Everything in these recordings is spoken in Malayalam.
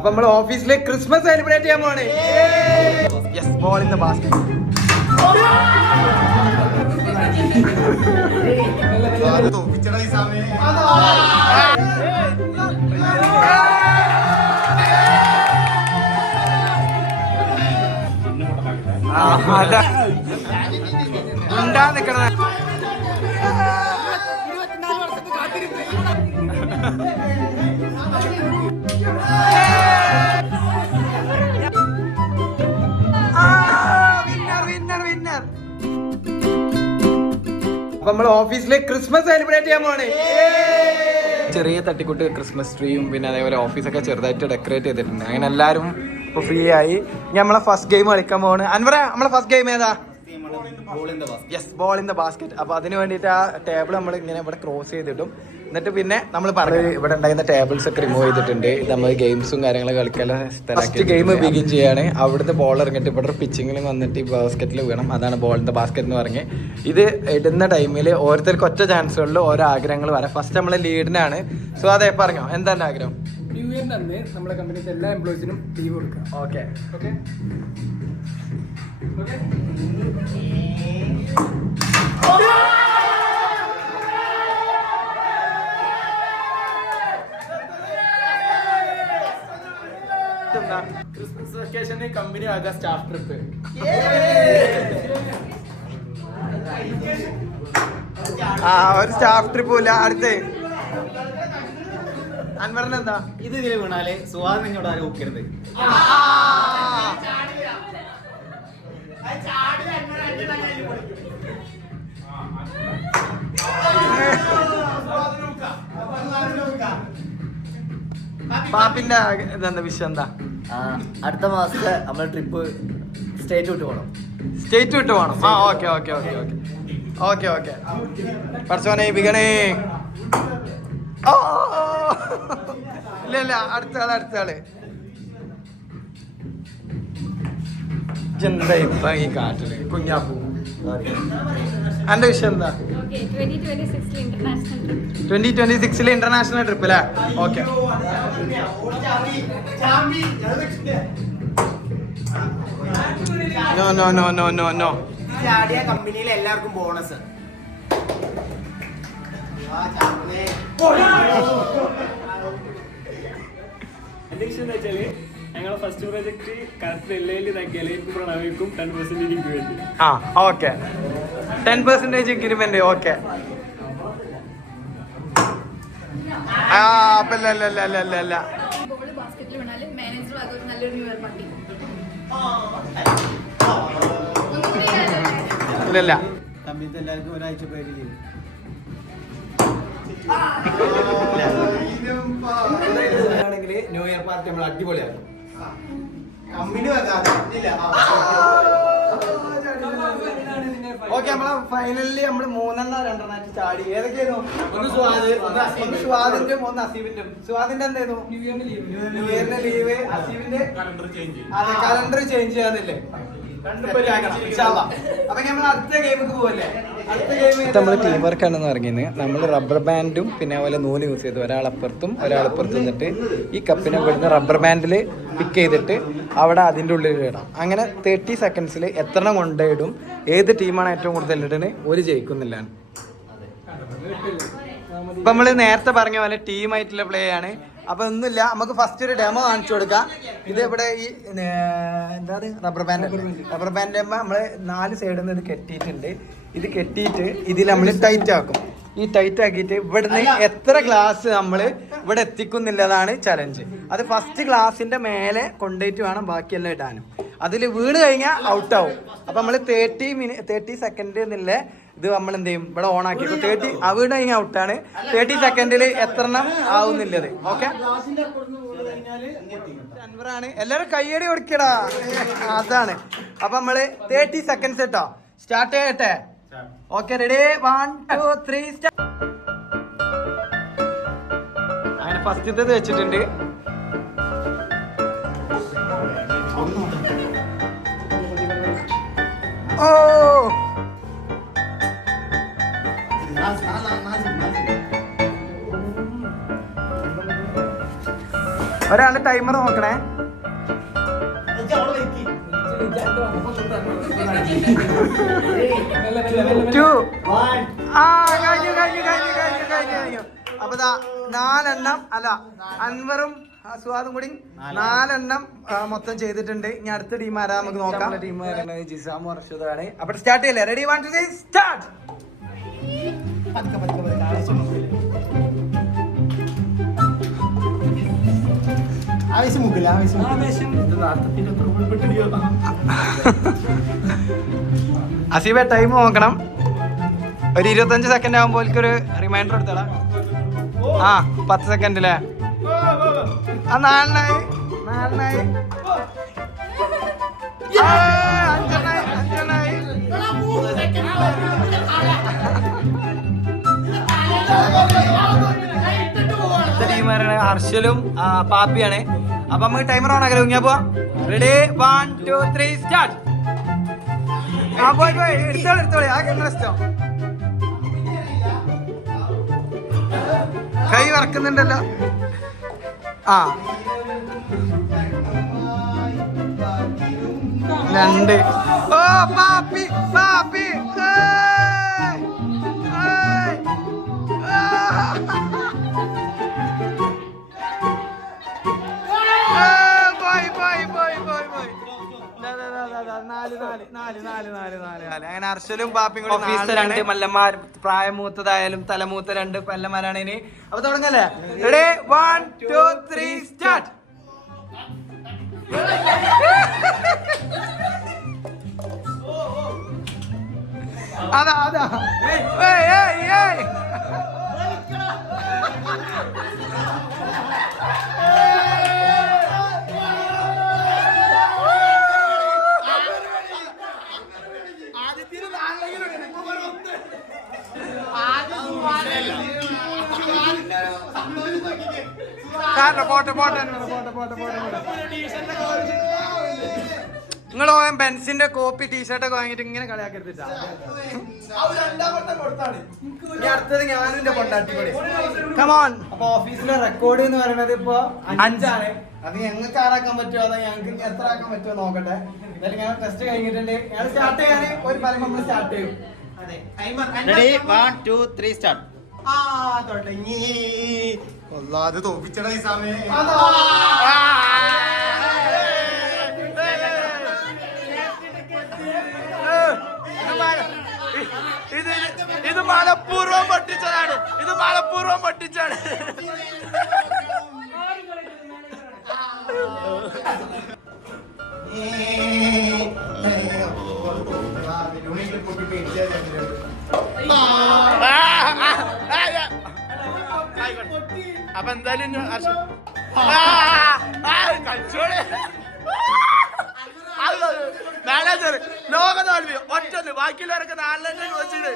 അപ്പൊ നമ്മൾ ഓഫീസിലെ ക്രിസ്മസ് സെലിബ്രേറ്റ് ചെയ്യാൻ പോണേ. Yes, ball in the basket. ഉണ്ടാ നിക്കണ നമ്മൾ ഓഫീസിലെ ക്രിസ്മസ് സെലിബ്രേറ്റ് ചെയ്യാൻ പോണേ. ചെറിയ തട്ടിക്കൂട്ട് ക്രിസ്മസ് ട്രീയും പിന്നെ അതേപോലെ ഓഫീസൊക്കെ ചെറുതായിട്ട് ഡെക്കറേറ്റ് ചെയ്തിട്ടുണ്ട്. അങ്ങനെ എല്ലാവരും ഇപ്പൊ ഫ്രീ ആയി. നമ്മളെ ഫസ്റ്റ് ഗെയിം കളിക്കാൻ പോവാണ്. അൻവറ, നമ്മളെ ഫസ്റ്റ് ഗെയിം ഏതാ? Yes, ball in the basket. അപ്പൊ അതിന് വേണ്ടിയിട്ട് ആ ടേബിൾ നമ്മൾ ഇങ്ങനെ ഇവിടെ ക്രോസ് ചെയ്തിട്ടും എന്നിട്ട് പിന്നെ നമ്മൾ പറഞ്ഞു ഇവിടെ ഉണ്ടായിരുന്ന ടേബിൾസ് ഒക്കെ റിമൂവ് ചെയ്തിട്ടുണ്ട്. നമ്മൾ ഗെയിംസും കാര്യങ്ങളും കളിക്കാൻ ഫസ്റ്റ് ഗെയിം ബിഗിൻ ചെയ്യാണ്. അവിടുത്തെ ബോൾ ഇറങ്ങിയിട്ട് ഇവിടെ പിച്ചിങ്ങിൽ വന്നിട്ട് ഈ ബാസ്കറ്റിൽ വീണം. അതാണ് ബോൾ ഇൻ ദ ബാസ്കറ്റ് എന്ന് പറഞ്ഞ്. ഇത് ഇടുന്ന ടൈമിൽ ഓരോരുത്തർക്ക് ഒറ്റ ചാൻസുകളിൽ ഓരോ ആഗ്രഹങ്ങൾ വരാം. ഫസ്റ്റ് നമ്മൾ ലീഡിനാണ്. സോ അതെ, പറഞ്ഞോ, എന്താണ് ആഗ്രഹം? ന്യൂ ഇയറിന്റെ അന്ന് നമ്മുടെ കമ്പനിയിലെ എല്ലാ എംപ്ലോയീസിനും ലീവ് കൊടുക്കാം. Okay okay. ക്രിസ്മസ് വെക്കേഷന് കമ്പനി ആകാം സ്റ്റാഫ് ട്രിപ്പ്. ഒരു സ്റ്റാഫ് ട്രിപ്പ് ഇല്ല. അടുത്ത് അൻവറിന് എന്താ? ഇത് ഇതിൽ വീണാല് സ്വാദം ഇങ്ങോട്ട് ആരും ഊക്കരുത്. പാപ്പിന്റെ ഇതെന്താ വിഷയം? എന്താ അടുത്ത മാസത്തെ നമ്മളെ ട്രിപ്പ് സ്റ്റേറ്റ് വിട്ട് പോകണം. സ്റ്റേറ്റ് വിട്ട് പോകണം. ആ, okay okay okay okay okay okay. പഠിച്ചോനെ ബിഗണേ. ഓ ഇല്ല ഇല്ല, അടുത്താള് അടുത്താള്. എന്താ ഇപ്പൊ ഈ കാട്ടില് കുഞ്ഞാപ്പൂ? എന്റെ വിഷയം എന്താ? 2026 ഇന്റർനാഷണൽ ട്രിപ്പ് അല്ലേ? Okay. No no no no no no. ചാടിയ കമ്പനിയിലെ എല്ലാവർക്കും ബോണസ്. എന്റെ വിഷയം എന്താ വെച്ചാല് ഞങ്ങളെ ഫസ്റ്റ് പ്രോജക്ട് കറക്റ്റ് എല്ലയിൽ ഇതാക്കിയാല് പ്രണവിക്കും 10% ഇൻക്രിമെന്റ്. ആ, ഓക്കെ. 10% ഇൻക്രിമെന്റ്. ഓക്കെ. ആ, അപ്പൊ ഇല്ല ഇല്ല ഇല്ല ഇല്ല ഇല്ല. ഇല്ല കമ്പനിത്തെ എല്ലാവർക്കും ഒരാഴ്ച പേര് ലീവ്. ആണെങ്കിൽ ന്യൂ ഇയർ പാർട്ടി നമ്മൾ അടിപൊളിയാക്കും. ഓക്കെ, നമ്മളെ ഫൈനലില് നമ്മള് 3-2 ചാടി. ഏതൊക്കെയായിരുന്നു? ഒന്ന് സ്വാദിന്റെ, ഒന്ന് അസീബിന്റെ. സ്വാദിന്റെ എന്തായിരുന്നു? New ഇയറിന്റെ leave. അസീബിന്റെ അതെ, കലണ്ടർ ചേഞ്ച് ചെയ്യാന്നില്ലേ? അപ്പൊ നമ്മൾ അടുത്ത ഗെയിമിക്ക് പോവല്ലേ? നമ്മൾ ടീം വർക്ക് ആണെന്ന് പറഞ്ഞത്. നമ്മൾ റബ്ബർ ബാൻഡും പിന്നെ അതുപോലെ നൂല് യൂസ് ചെയ്തു. ഒരാളപ്പുറത്തും നിന്നിട്ട് ഈ കപ്പിനെ ഇവിടുന്ന് റബ്ബർ ബാൻഡിൽ പിക്ക് ചെയ്തിട്ട് അവിടെ അതിൻ്റെ ഉള്ളിൽ ഇടാം. അങ്ങനെ 30 സെക്കൻഡ്സിൽ എത്ര കൊണ്ടിടും, ഏത് ടീമാണ് ഏറ്റവും കൂടുതൽ ഇടുന്നത് ഒരു ജയിക്കുന്നില്ല. ഇപ്പൊ നമ്മള് നേരത്തെ പറഞ്ഞ പോലെ ടീമായിട്ടുള്ള പ്ലേ ആണ്. അപ്പൊ ഒന്നുമില്ല, നമുക്ക് ഫസ്റ്റ് ഒരു ഡെമോ കാണിച്ചു കൊടുക്കാം. ഇത് ഇവിടെ ഈ എന്താ റബ്ബർ ബാൻഡ് നമ്മള് 4 സൈഡിൽ നിന്ന് ഇത് കെട്ടിയിട്ടുണ്ട്. ഇത് കെട്ടിയിട്ട് ഇതിൽ നമ്മൾ ടൈറ്റ് ആക്കും. ഈ ടൈറ്റ് ആക്കിയിട്ട് ഇവിടുന്ന് എത്ര ഗ്ലാസ് നമ്മൾ ഇവിടെ എത്തിക്കുന്നില്ലതാണ് ചലഞ്ച്. അത് ഫസ്റ്റ് ഗ്ലാസിന്റെ മേലെ കൊണ്ടുപോയിട്ട് വേണം ബാക്കിയെല്ലാം ഇടാനും. അതിൽ വീണ് കഴിഞ്ഞാൽ ഔട്ടാവും. അപ്പൊ നമ്മൾ 30 സെക്കൻഡ് എന്നുള്ള ഇത് നമ്മൾ എന്ത് ചെയ്യും, ഇവിടെ ഓൺ ആക്കി 30 വീണ് കഴിഞ്ഞാൽ ഔട്ടാണ്. 30 സെക്കൻഡിൽ എത്ര എണ്ണം ആവുന്നില്ലത്. ഓക്കെ, അൻവറാണ്. എല്ലാരും കയ്യടി കൊടുക്കടാ, അതാണ്. അപ്പൊ നമ്മള് 30 സെക്കൻഡ്സ് കേട്ടോ, സ്റ്റാർട്ട് ചെയ്യട്ടെ. Okay, ready? 1 2 3 സ്റ്റാർട്ട്. അങ്ങനെ ഫസ്റ്റത്തെ വെച്ചിട്ടുണ്ട്. ഓ ഒരാളുടെ ടൈമർ നോക്കണേ. കഴിഞ്ഞു. അപ്പൊ 4 അല്ല, അൻവറും സ്വാദും കൂടി 4 മൊത്തം ചെയ്തിട്ടുണ്ട്. ഇനി അടുത്ത ടീം ആരാ നമുക്ക് നോക്കാം. ടീം ജിസാം വർഷതാണ്. അപ്പൊ സ്റ്റാർട്ട് ചെയ്യല്ലേ? Ready 1 2 3 start. അസീബ ടൈം നോക്കണം. ഒരു 25 സെക്കൻഡ് ആകുമ്പോൾ ഒരു റിമൈൻഡർ എടുത്തടാ. 10 സെക്കൻഡ് അല്ലേ? 4 ടീമാരാണ് ഹർഷലും പാപ്പിയാണ്. അപ്പൊ നമുക്ക് ടൈമർ ഓൺ ആക്കല്ലോ. ഇങ്ങനെ പോവാം. Ready 1 2 3 start. പോയി എടുത്തോളി. ഇഷ്ടം കൈ വറക്കുന്നുണ്ടല്ലോ. 2 ഓ പാപ്പി അങ്ങനെ അർഷലും പാപ്പിയും കൂടി 2 മല്ലന്മാർ, പ്രായമൂത്തതായാലും തലമൂത്ത 2 മല്ലന്മാരാണ് ഇനി. അപ്പൊ തുടങ്ങല്ലേ? Ready 1 2 3 start. അതാ നിങ്ങൾ ബെൻസിന്റെ കോപ്പി ടീഷർട്ടൊക്കെ വാങ്ങിട്ട് ഇങ്ങനെ കളിയാക്കരുത്. അടുത്തത് ഞാനും എന്റെ പൊണ്ടാട്ടിക്കൂടെ. കമോൺ. അപ്പൊ ഓഫീസിലെ റെക്കോർഡ് എന്ന് പറയുന്നത് ഇപ്പൊ 5 ആണ്. അത് ഞങ്ങൾക്ക് ആറാക്കാൻ പറ്റുമോ അതോ ഞങ്ങൾക്ക് എത്ര ആക്കാൻ പറ്റുമോ നോക്കട്ടെ. എന്തായാലും ഞങ്ങൾ ടെസ്റ്റ് കഴിഞ്ഞിട്ടുണ്ട്. ഞങ്ങൾ സ്റ്റാർട്ട് ചെയ്യാൻ ഒരു പലം നമ്മൾ സ്റ്റാർട്ട് ചെയ്യും. Ready 1 2 3 start. തുടങ്ങി. അത് തോപ്പിച്ചട ഈ സമയം. ഇത് മനഃപൂർവ്വം പൊട്ടിച്ചതാണ്. അപ്പൊ എന്തായാലും കളിച്ചോളെ. മാനേജർ ലോക തോൽവി ഒറ്റൊന്ന്, ബാക്കിയുള്ളവരൊക്കെ 4 വെച്ചിട്ട്.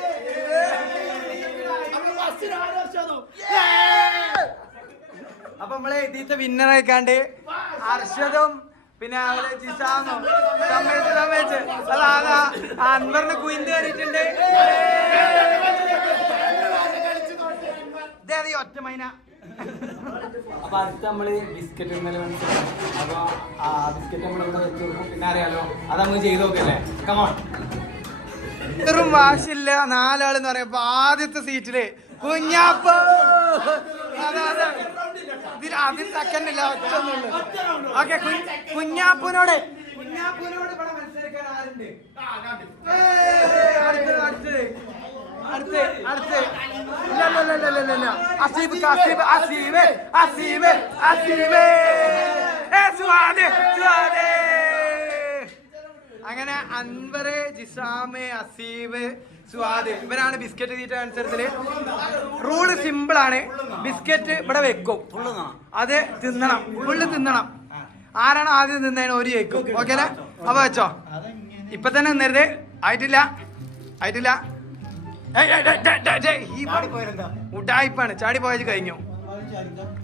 അപ്പൊ നമ്മളെ ഇതിത്തെ വിന്നർ ആയിക്കാണ്ട് അർഷദും പിന്നെ ജിസാമും സമ്മതിച്ച് അതാ അൻവറിന് കുയിന്റ് കയറിയിട്ടുണ്ട്. ഇതേ ഒറ്റ മൈന. അപ്പൊ അടുത്ത നമ്മള് ബിസ്ക്കറ്റ് ഇന്നലെ മനസ്സിലായി. അപ്പൊ ആ ബിസ്ക്കറ്റ് നമ്മളിവിടെ വെച്ച് കൊടുക്കും. പിന്നെ അറിയാലോ അത് നമ്മൾ ചെയ്ത് നോക്കല്ലേ. കമോൺ. ഇത്രയും വാശില്ല 4 ആളെന്ന് പറയുമ്പോ ആദ്യത്തെ സീറ്റില് കുഞ്ഞാപ്പ. അതിന് സെക്കൻഡ് ഇല്ല, ഒറ്റൊന്നുള്ളു. ഓക്കെ, കുഞ്ഞാപ്പൂനോട് ഇവിടെ മത്സരിക്കാൻ ആരുണ്ട്? അടുത്ത് ഇല്ല. അങ്ങനെ അൻവറ്, ജിസാമ്, അസീബ്, സ്വാദ് ഇവരാണ് ബിസ്ക്കറ്റ് തീറ്റ അനുസരിച്ച്. റൂള് സിമ്പിൾ ആണ്. ബിസ്ക്കറ്റ് ഇവിടെ വെക്കും, അത് തിന്നണം, ഫുള്ള് തിന്നണം. ആരാണ് ആദ്യം തിന്നതിന് ഒരു ജയിക്കും. ഓക്കെ അല്ലേ? അപ്പൊ വെച്ചോ. ഇപ്പൊ തന്നെ നിന്നരുത്. ആയിട്ടില്ല. ഈ ഉടായിപ്പാണ്. ചാടി പോയത് കഴിഞ്ഞു.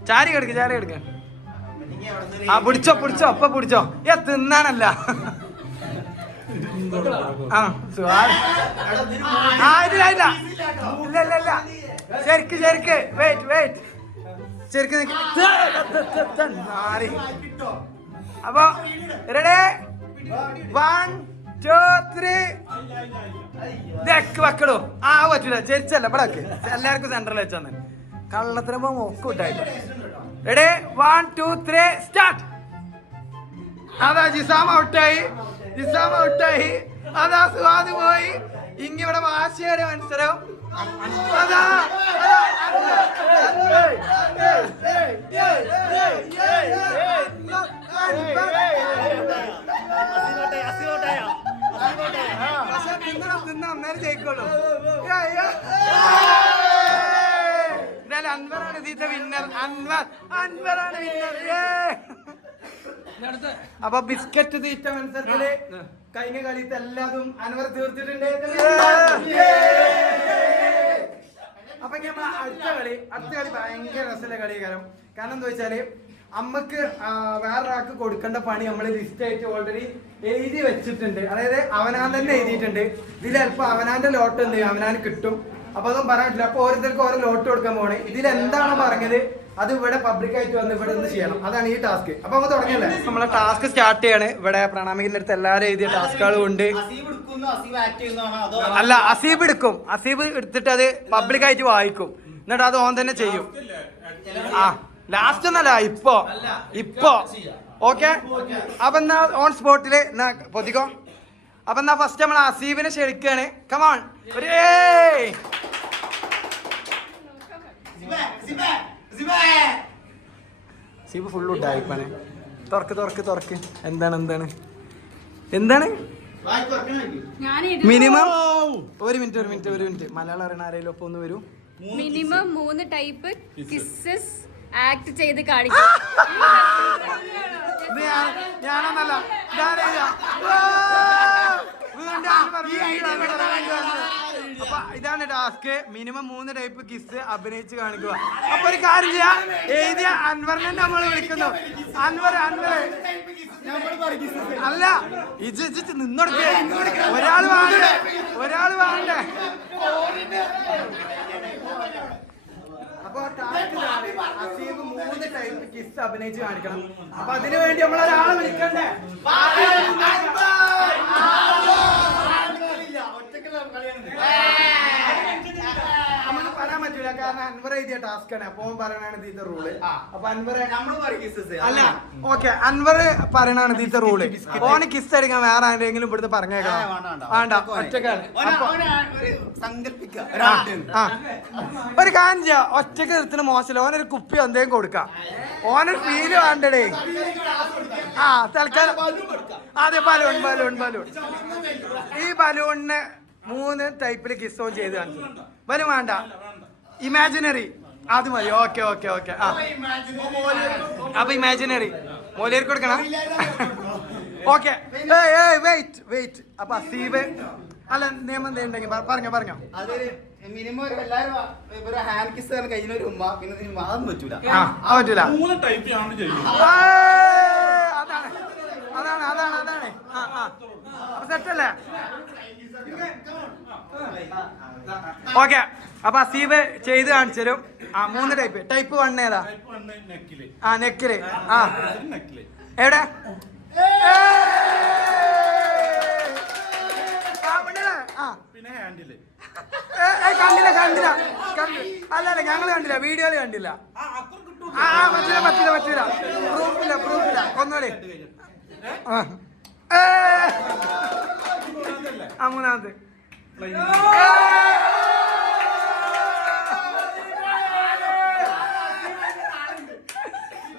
ചാരി കിടക്ക്. പിടിച്ചോ അപ്പൊ പിടിച്ചോ. തിന്നാനല്ല. ഇല്ല. ശരിക്ക് വെയിറ്റ്. ശരിക്കും അപ്പൊ റെഡി 1 2 3 വെക്കടോ ആ പറ്റൂല ചെരിച്ചല്ല ഇവിടെ എല്ലാവർക്കും സെന്ററിൽ വെച്ചാന്ന് കള്ളത്തിനപ്പോ മോക്കൂട്ടായിട്ട് റെഡി 1 2 3 സ്റ്റാർട്ട് അതാ ജിസാം ഔട്ടായി അതാ സുഹാദ് പോയി ഇങ്ങിവിടെ വാശിയേറിയ മത്സരം അതാ അന്നേരം ജയിക്കുള്ളൂ എന്തായാലും അൻവറാണ് ഇതിന്റെ വിന്നർ അൻവറാണ് വിന്നർ അപ്പൊ ബിസ്ക്കറ്റ് തീറ്റ മത്സരത്തില് കഴിഞ്ഞ കളിത്തെ എല്ലാതും അൻവർ തീർത്തിട്ടുണ്ട് അപ്പൊ നമ്മൾ അടുത്ത കളി ഭയങ്കര രസമുള്ള കളി കാരണം എന്താ വെച്ചാല് അമ്മക്ക് വേറൊരാൾക്ക് കൊടുക്കേണ്ട പണി നമ്മൾ ലിസ്റ്റ് ആയിട്ട് ഓൾറെഡി എഴുതി വെച്ചിട്ടുണ്ട് അതായത് അവനാൻ തന്നെ എഴുതിയിട്ടുണ്ട് ഇതിൽ ചിലപ്പോ അവനാന്റെ ലോട്ട് എന്ത് ചെയ്യും അവനാൻ കിട്ടും അപ്പൊ അതൊന്നും പറയാൻ പറ്റില്ല അപ്പൊ ഓരോരുത്തർക്ക് ഓരോ ലോട്ട് കൊടുക്കാൻ പോണേ ഇതിൽ എന്താണ് പറഞ്ഞത് അത് ഇവിടെ പബ്ലിക് ആയിട്ട് വന്ന് ഇവിടെ ഒന്ന് ചെയ്യണം അതാണ് ഈ ടാസ്ക് അപ്പൊ നമ്മൾ തുടങ്ങിയല്ലേ നമ്മളെ ടാസ്ക് സ്റ്റാർട്ട് ചെയ്യാണ് ഇവിടെ പ്രണാമികിന്റെ അടുത്ത് എല്ലാവരും എഴുതിയ ടാസ്കുകളും ഉണ്ട് അല്ല അസീബ് എടുക്കും അസീബ് എടുത്തിട്ട് അത് പബ്ലിക് ആയിട്ട് വായിക്കും എന്നിട്ട് അത് ഓൻ തന്നെ ചെയ്യും ആ ലാസ്റ്റ് ഒന്നല്ല ഇപ്പൊ ഓക്കെ അപ്പൊ എന്നാ ഓൺ സ്പോട്ടില് എന്നാ പൊതിക്കോ അപ്പൊ എന്നാ ഫസ്റ്റ് നമ്മൾ അസീബിനെ ക്ഷണിക്കാണ് കമോൺ സീബ് ഫുള്ള് ഉണ്ടായിപ്പാണ് തുറക്ക് എന്താണ് മിനിമം ഒരു മിനിറ്റ് മലയാളം അറിയണ ആരെങ്കിലും ഒപ്പം ഒന്ന് വരൂ മിനിമം 3 ടൈപ്പ് കിസ്സസ് ആക്ട് ചെയ്ത് കാണിക്കും ഞാനൊന്നല്ല അപ്പൊ ഇതാണ് ടാസ്ക് മിനിമം 3 ടൈപ്പ് കിസ് അഭിനയിച്ച് കാണിക്കുക അപ്പൊ ഒരു കാര്യം ചെയ്യാം എഴുതിയ അൻവറിനെ നമ്മൾ വിളിക്കുന്നു അൻവർ അല്ല ഇജ് നിന്നോടക്കെ ഒരാൾ വേണ്ടേ അപ്പൊ അസീബ് 3 ടൈപ്പ് കിസ് അഭിനയിച്ച് കാണിക്കണം അപ്പൊ അതിനു വേണ്ടി നമ്മൾ ഒരാളെ വിളിക്കണ്ടേ നമുക്ക് പറയാൻ പറ്റൂല കാരണം അൻവർ എഴുതിയ ടാസ്ക് ആണ് അപ്പൊ പറയണാണ് ഇതിന്റെ റൂള് അപ്പൊ അൻവർ അല്ല ഓക്കെ അൻവർ പറയണാണ് ഇതിന്റെ റൂള് ഓന് കിസ് അടിക്കാൻ വേറെ ആരെങ്കിലും ഇവിടുത്തെ പറഞ്ഞേക്കണം വേണ്ട ഒറ്റക്കാണ് ഒരു കാര്യം ചെയ്യാം ഒറ്റക്ക് നിർത്തുന്ന മോശം ഓനൊരു കുപ്പി എന്തെങ്കിലും കൊടുക്കാം ഓനൊരു ഫീല് വേണ്ടടേ ആ തൽക്കാലം അതെ ബലൂൺ ഈ ബലൂണിന് 3 ടൈപ്പിൽ കിസ് ഓൺ ചെയ്ത് കാണിച്ചു ബലൂൺ വേണ്ട ഇമാജിനറി അത് മതി ഓക്കെ ആ അപ്പൊ ഇമാജിനറി മോലിയർ കൊടുക്കണം ഓക്കെ വെയിറ്റ് അപ്പൊ അസീബ് അല്ല നിയമം എന്തെങ്കിലും പറഞ്ഞോ മിനിമം എല്ലാരും ഹാൻഡ് കിസ് കഴിഞ്ഞ ഒരു ഉമ്മ പിന്നെ അതൊന്നും പറ്റൂല പറ്റൂല അതാണ് സെറ്റല്ലേ ഓക്കെ അപ്പൊ അസീബ് ചെയ്ത് കാണിച്ചു തരും ആ 3 ടൈപ്പ് 1 ഏതാ ആ നെക്കില് ആ എവിടെ കണ്ടില്ല അല്ല ഞങ്ങള് കണ്ടില്ല വീഡിയോയില് കണ്ടില്ല പറ്റില്ല പ്രൂഫില്ല ഒന്നുകൂടെ മൂന്നാമത്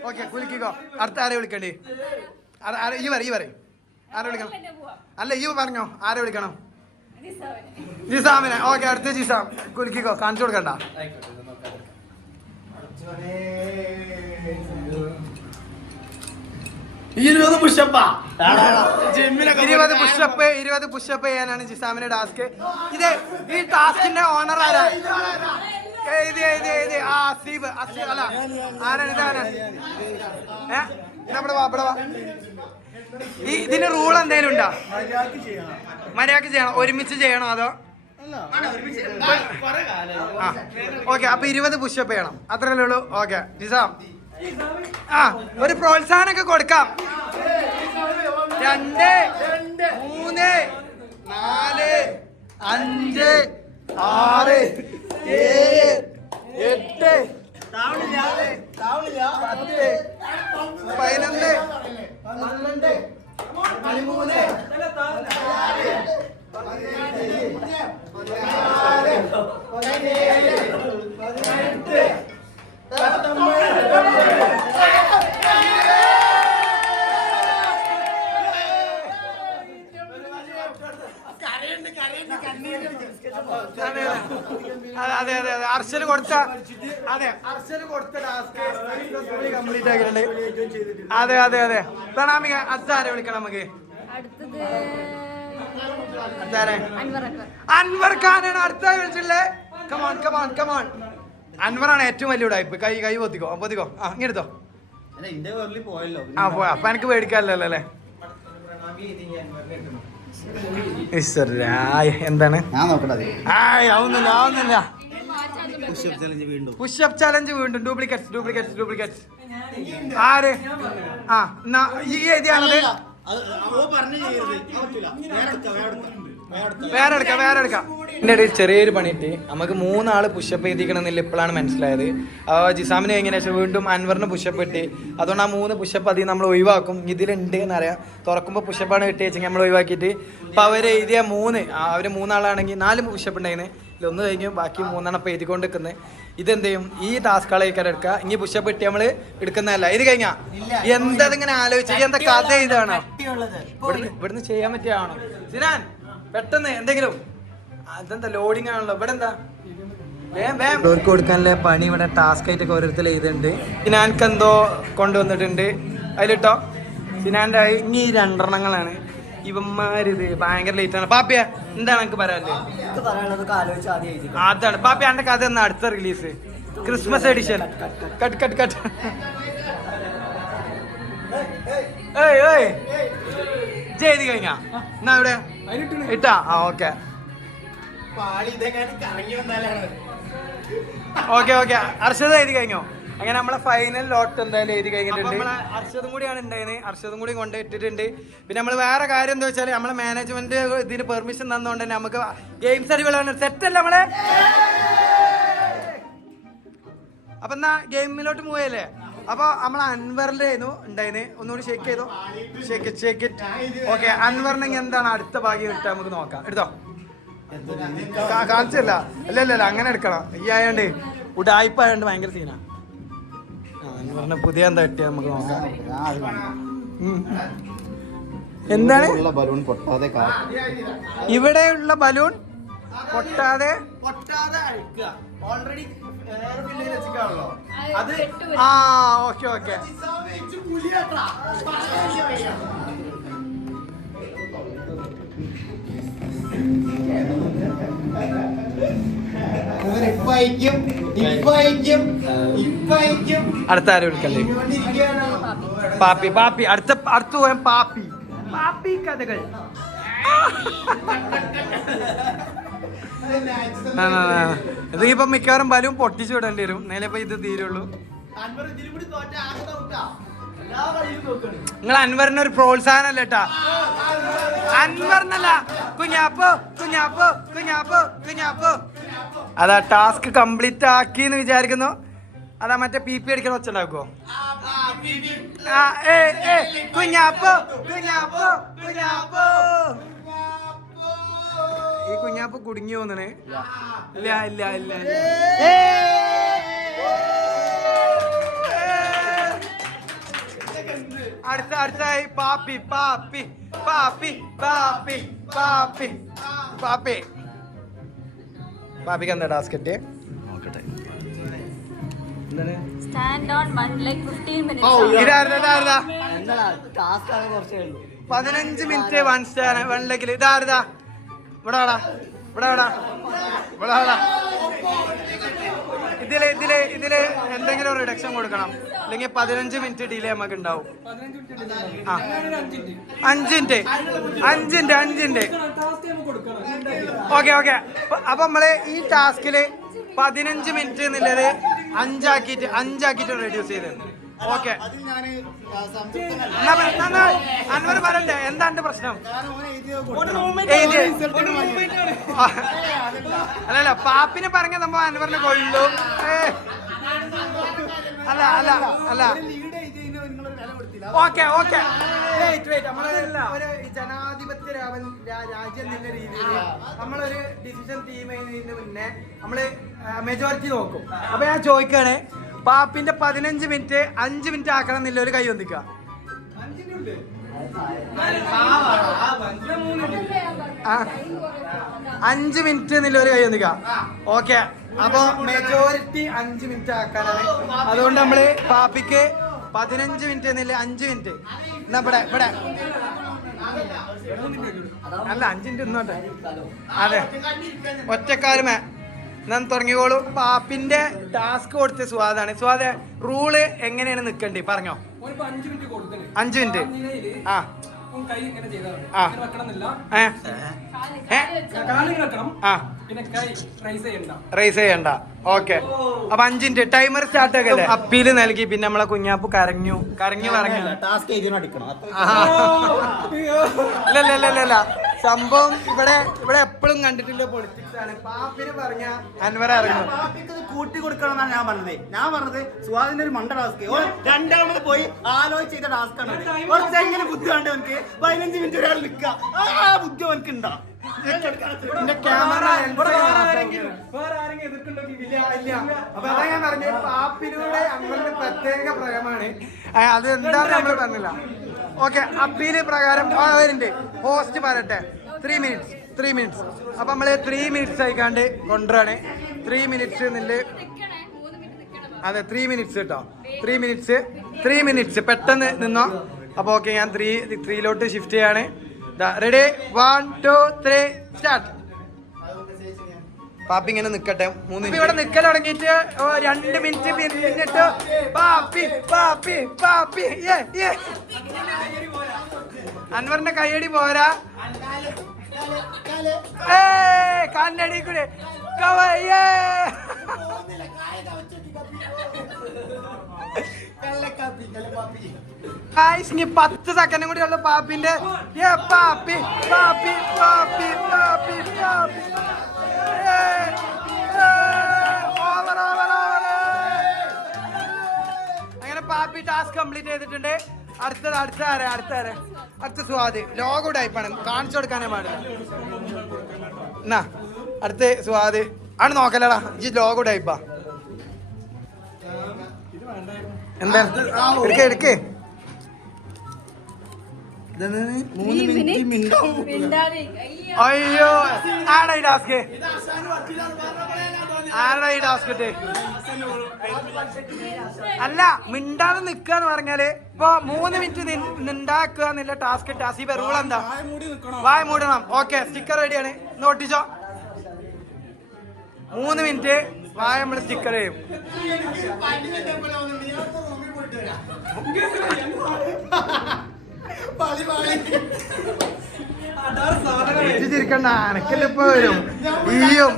ഓക്കെ കുലിക്കോ അടുത്ത ആരെ വിളിക്കണ്ടേ ഈ പറയും ആരെ വിളിക്കണം അല്ല ഈ പറഞ്ഞോ ആരെ വിളിക്കണം ജിസാമിനെ ഓക്കെ അടുത്ത ജിസാം കുലിക്കോ കാണിച്ചു കൊടുക്കണ്ട 20 പുഷപ്പ് ചെയ്യാനാണ് ജിസാമിന്റെ ടാസ്ക് ഈ ടാസ്കിന്റെ ഓണർ ആരാ അസീബ് അല്ല ആരാണ് ഇതാണ് ഇതിന് റൂൾ എന്തെങ്കിലും ഉണ്ടോ മര്യാദക്ക് ചെയ്യണം ഒരുമിച്ച് ചെയ്യണോ അതോ ഓക്കെ, അപ്പൊ 20 പുഷപ്പ് ചെയ്യണം, അത്രയല്ലേ ഉള്ളൂ. ഓക്കെ ജിസാം, ആ ഒരു പ്രോത്സാഹനമൊക്കെ കൊടുക്കാം. 2 3 4 5 6 7 8 10 11 അതെ അതെ അതെ, അർഷല് കൊടുത്ത ടാസ്ക് കംപ്ലീറ്റ് ആക്കിയിട്ടുണ്ട്. അതെ അതെ അതെ, പ്രണാമിക അടുത്താരെ വിളിക്കണം നമുക്ക്? അൻവർ ഖാനാണ് അടുത്തായി വിളിച്ചിട്ടുള്ളത്. കമോൺ കമോൺ കമോൺ, അൻവറാണ് ഏറ്റവും വലിയ ഉടായ്പ്. കൈ പൊത്തിക്കോ പൊത്തിക്കോ, ആ ഇങ്ങെടുത്തോ. ആ പോയാ, അപ്പൊ എനിക്ക് പേടിക്കാല്ലോ അല്ലേ? എന്താണ് ആവുന്നില്ല. പുഷപ്പ് ചലഞ്ച് വീണ്ടും, ഡ്യൂപ്ലിക്കേറ്റ്സ്. ആര്? ആ എന്നാ ഈ എഴുതിയാണത്, വേറെ എടുക്കാം. എൻ്റെ ഇടയിൽ ചെറിയൊരു പണിയിട്ട് നമുക്ക് 3 ആള് പുഷപ്പ് ചെയ്തിരിക്കണമെന്നില്ല, ഇപ്പോഴാണ് മനസ്സിലായത്. ജിസാമിന് കഴിഞ്ഞ ശേഷം വീണ്ടും അൻവറിന് പുഷപ്പ് ഇട്ട്, അതുകൊണ്ട് ആ 3 പുഷപ്പ് അതിൽ നമ്മൾ ഒഴിവാക്കും. ഇതിലുണ്ട് എന്നറിയാം, തുറക്കുമ്പോൾ പുഷപ്പാണ് കിട്ടി വെച്ചെങ്കിൽ നമ്മൾ ഒഴിവാക്കിയിട്ട് ഇപ്പോൾ അവർ എഴുതിയ 3 അവർ 3 ആളാണെങ്കിൽ 4 പുഷപ്പ് ഉണ്ടായിരുന്നു. ഇതിലൊന്ന് കഴിഞ്ഞു, ബാക്കി 3 എണ്ണം ഇപ്പോൾ എഴുതിക്കൊണ്ട് നിൽക്കുന്നത്. ഇതെന്ത് ചെയ്യും, ഈ ടാസ്കുകളേക്കാൾ എടുക്കുക. ഇനി പുഷപ്പ് ഇട്ട് നമ്മൾ എടുക്കുന്നതല്ല. ഇത് കഴിഞ്ഞാൽ എന്താ ഇങ്ങനെ ആലോചിച്ച് എന്താ കഥ ഇതാണോ ഇവിടുന്ന് ചെയ്യാൻ പറ്റിയാണോ? സിനാൻ പെട്ടെന്ന് എന്തെങ്കിലും, അതെന്താ ലോഡിങ് ആണല്ലോ ഇവിടെ. എന്താ അവർക്ക് കൊടുക്കാനുള്ള പണി ഇവിടെ ടാസ്ക് ആയിട്ടൊക്കെ ഓരോരുത്തർ ചെയ്തിട്ടുണ്ട്. സിനാൻക്ക് എന്തോ കൊണ്ടുവന്നിട്ടുണ്ട്, അതിലിട്ടോ. സിനാൻ്റെ ഇനി 2 എണ്ണങ്ങളാണ്. ഇവന്മാരിത് ഭയങ്കര ലേറ്റ് ആണ്. പാപ്പിയ എന്താണ് എനിക്ക് പറയാനുള്ളത്? അതാണ് പാപ്പിയ, എന്റെ കഥ എന്നാ അടുത്ത റിലീസ്? Christmas edition. കട്ട് ചെയ്ത് കഴിഞ്ഞാ എന്നാ ഇവിടെ ഇട്ടാ? ആ ഓക്കെ അർഷദ് എഴുതി കഴിഞ്ഞോ? അങ്ങനെ നമ്മളെ ഫൈനൽ ലോട്ട് എന്തായാലും എഴുതി കഴിഞ്ഞിട്ടുണ്ട്. അർഷദും കൂടിയാണ് ഉണ്ടായിരുന്നത്, അർഷദും കൂടി കൊണ്ടിട്ടിട്ടുണ്ട്. പിന്നെ നമ്മൾ വേറെ കാര്യം എന്താ വെച്ചാൽ നമ്മളെ മാനേജ്മെന്റ് ഇതിന് പെർമിഷൻ തന്നുകൊണ്ട് തന്നെ നമുക്ക് ഗെയിംസ് അടിപൊളിയാണ്. സെറ്റല്ല നമ്മളെ? അപ്പൊ എന്നാ ഗെയിമിലോട്ട് മൂവ് ചെയ്യല്ലേ? അപ്പൊ നമ്മളെ അൻവറിന്റെ ഉണ്ടായിന്, ഒന്നുകൂടി ഷേക്ക് ചെയ്തോ, ഷേക്ക് ഇറ്റ്. ഓക്കെ, അൻവറിനെങ്കിൽ എന്താണ് അടുത്ത ഭാഗ്യം കിട്ടാൻ നമുക്ക് നോക്കാം. എടുത്തോ, കാണിച്ചല്ല. അല്ലല്ല അങ്ങനെ എടുക്കണം. ഈ ആയോണ്ട് ഉടായ്പായോണ്ട് ഭയങ്കര സീനാ. അൻവറിന് പുതിയ എന്താ കിട്ടിയ നമുക്ക് നോക്കാം. എന്താണ് ഇവിടെയുള്ള ബലൂൺ പൊട്ടാതെ ഓൾറെഡി അത്? ആ ഓക്കെ അടുത്ത ആരും വിളിക്കല്ലേ? പാപ്പി അടുത്ത പോയാൽ പാപ്പി കഥകൾ. ഇതിപ്പോ മിക്കവാറും ബലൂൺ പൊട്ടിച്ചു വിടേണ്ടി വരും, നേരിപ്പോ ഇത് തീരുള്ളൂ. നിങ്ങൾ അൻവറിന് ഒരു പ്രോത്സാഹനം അല്ല കേട്ടാ, അൻവറിനല്ല, കുഞ്ഞാപ്പോ. അതാ ടാസ്ക് കംപ്ലീറ്റ് ആക്കിന്ന് വിചാരിക്കുന്നു. അതാ മറ്റേ PP അടിക്കണ ഒച്ച ഉണ്ടാക്കുവോ? കുഞ്ഞാപ്പോ. ഈ കുഞ്ഞാപ്പ കുടുങ്ങി തോന്നണേ. ഇല്ല അടുത്തായി പാപ്പിക്ക് എന്താ ടാസ്കറ്റ്? നോക്കട്ടെ. Stand on 1 leg 15 minutes. 15 minute 1 stand 1 ലെഗിൽ. ഇതാരതാ? ഇവിടെ ഇതില് എന്തെങ്കിലും റിഡക്ഷൻ കൊടുക്കണം, അല്ലെങ്കിൽ 15 മിനിറ്റ് ഡിലേ നമുക്ക് ഉണ്ടാവും. 5 മിനിറ്റ് ഓക്കെ ഓക്കെ. അപ്പൊ നമ്മള് ഈ ടാസ്കില് 15 മിനിറ്റ് എന്നുള്ളത് 5 റെഡ്യൂസ് ചെയ്ത്. ഓക്കെ, അതിൽ ഞാൻ സംതൃപ്തനല്ല. അൻവർ പറയണ്ടേ എന്താ എന്റെ പ്രശ്നം? കാരണം ഓൻ അല്ലല്ല, പാപ്പിനെ പറഞ്ഞ സംഭവം അൻവറിനെ കൊള്ളു. അല്ല അല്ല അല്ല, ലീഡ് ചെയ്തതിന് നിങ്ങളൊരു വില കൊടുത്തില്ല. Okay okay. ഒരു ജനാധിപത്യ രാജ്യം എന്ന രീതിയിൽ നമ്മളൊരു ഡിസിഷൻ ടീം ചെയ്യുന്നതിന് മുന്നേ നമ്മള് മെജോറിറ്റി നോക്കും. അപ്പൊ ഞാൻ ചോദിക്കാണ്, പാപ്പിന്റെ 15 മിനിറ്റ് 5 മിനിറ്റ് ആക്കണം എന്നില്ല, ഒരു കൈ ഒന്നിക്ക. 5 മിനിറ്റ് എന്നില്ല, ഒരു കൈ ഒന്നിക്ക. ഓക്കെ, അപ്പൊ മെജോറിറ്റി 5 മിനിറ്റ് ആക്കാനാണ്. അതുകൊണ്ട് നമ്മള് പാപ്പിക്ക് 15 മിനിറ്റ് എന്നില്ല 5 മിനിറ്റ്. എന്നാ ഇവിടെ ഇവിടെ അല്ല 5 മിനിറ്റ് ഇന്നോട്ടെ. അതെ, ഒറ്റക്കാലുമേ ഞാൻ തുടങ്ങിക്കോളൂ. പാപ്പിന്റെ ടാസ്ക് കൊടുത്ത സ്വാദാണ്. സ്വാദ റൂള് എങ്ങനെയാണ് നിക്കണ്ടേ പറഞ്ഞോ. 5 മിനിറ്റ്. ആ റൈസ് ചെയ്യണ്ട. ഓക്കെ, അപ്പൊ 5 മിനിറ്റ് ടൈമർ സ്റ്റാർട്ട് ആക്കല്ലേ. അപ്പീല് നൽകി, പിന്നെ നമ്മളെ കുഞ്ഞാപ്പ് കരഞ്ഞു പറഞ്ഞു. ടാസ്ക് അടിക്കണം. ഇല്ല, സംഭവം ഇവിടെ എപ്പോഴും കണ്ടിട്ടില്ല പൊളിറ്റിക്സ് ആണ്. പാപ്പിന് പറഞ്ഞ അൻവർ ഇറങ്ങും. പാപ്പിക്ക് കൂട്ടി കൊടുക്കണം എന്നാണ് ഞാൻ പറഞ്ഞത്. ഞാൻ പറഞ്ഞത് സുഹാദിന്റെ ഒരു മണ്ട ടാസ്ക് രണ്ടാമത് പോയി ആലോചിച്ച് ചെയ്ത ടാസ്ക് ആണ്. കുറച്ച് എങ്ങനെ ബുദ്ധി വേണ്ട അവനക്ക് 15 മിനിറ്റ് ഒരാൾ നിൽക്കുക. ആ ബുദ്ധി അവനക്ക് ഉണ്ടാ. അപ്പൊ അതാ ഞാൻ പറഞ്ഞത്, പാപ്പിലൂടെ അൻവറിന്റെ പ്രത്യേക പ്രേമാണ്. അത് എന്താന്ന് നമ്മൾ പറഞ്ഞില്ല. ഓക്കെ, അപ്പീല് പ്രകാരം ഹോസ്റ്റ് പറയട്ടെ. 3 മിനിറ്റ്സ്. അപ്പൊ നമ്മള് 3 മിനിറ്റ്സ് ആയിക്കാണ്ട് കൊണ്ടുവരാണ്. 3 മിനിറ്റ്സ് എന്നില്ല. അതെ, 3 മിനിറ്റ്സ് കേട്ടോ. 3 മിനിറ്റ്സ് പെട്ടെന്ന് നിന്നോ. അപ്പൊ ഓക്കെ, ഞാൻ 3 ഷിഫ്റ്റ് ചെയ്യാണ്. Ready, 1 2 3 start. പാപ്പി ഇങ്ങനെ നിക്കട്ടെ. 3 മിനിറ്റ് ഇവിടെ നിക്കൽ തുടങ്ങിയിട്ട് 2 മിനിറ്റ് പിന്നിട്ട് പാപ്പി അൻവറിന്റെ കയ്യടി പോരാ. കണ്ണടി കൂടെ 10 സെക്കൻഡും കൂടി ഉള്ളു പാപ്പിന്റെ. പാപ്പി അങ്ങനെ പാപ്പി ടാസ്ക് കംപ്ലീറ്റ് ചെയ്തിട്ടുണ്ട്. അടുത്ത സ്വാദ് ലോഗോ ടൈപ്പാണ്, കാണിച്ചു കൊടുക്കാനേ പാടില്ല. എന്നാ അടുത്ത സ്വാദ് ആണ് നോക്കലടാ, ഈ ലോഗോ ടൈപ്പാ. എന്താ എടുക്ക്. അയ്യോ, ആടാ ഈ ടാസ്ക് അല്ല, മിണ്ടാതെ നിക്കാന്ന് പറഞ്ഞാല് ഇപ്പൊ 3 മിനിറ്റ് ഉണ്ടാക്കുക എന്നുള്ള ടാസ്ക്. ടാസ്ക് റൂൾ എന്താ? വായ മൂടണം. ഓക്കെ, സ്റ്റിക്കർ റെഡിയാണ്. നോട്ടിച്ചോ. 3 മിനിറ്റ് വായ നമ്മള് സ്റ്റിക്കർ ചെയ്യും. ചിരിക്കണ്ട, അനക്കല്ല ഇപ്പൊ വരും. ഈയും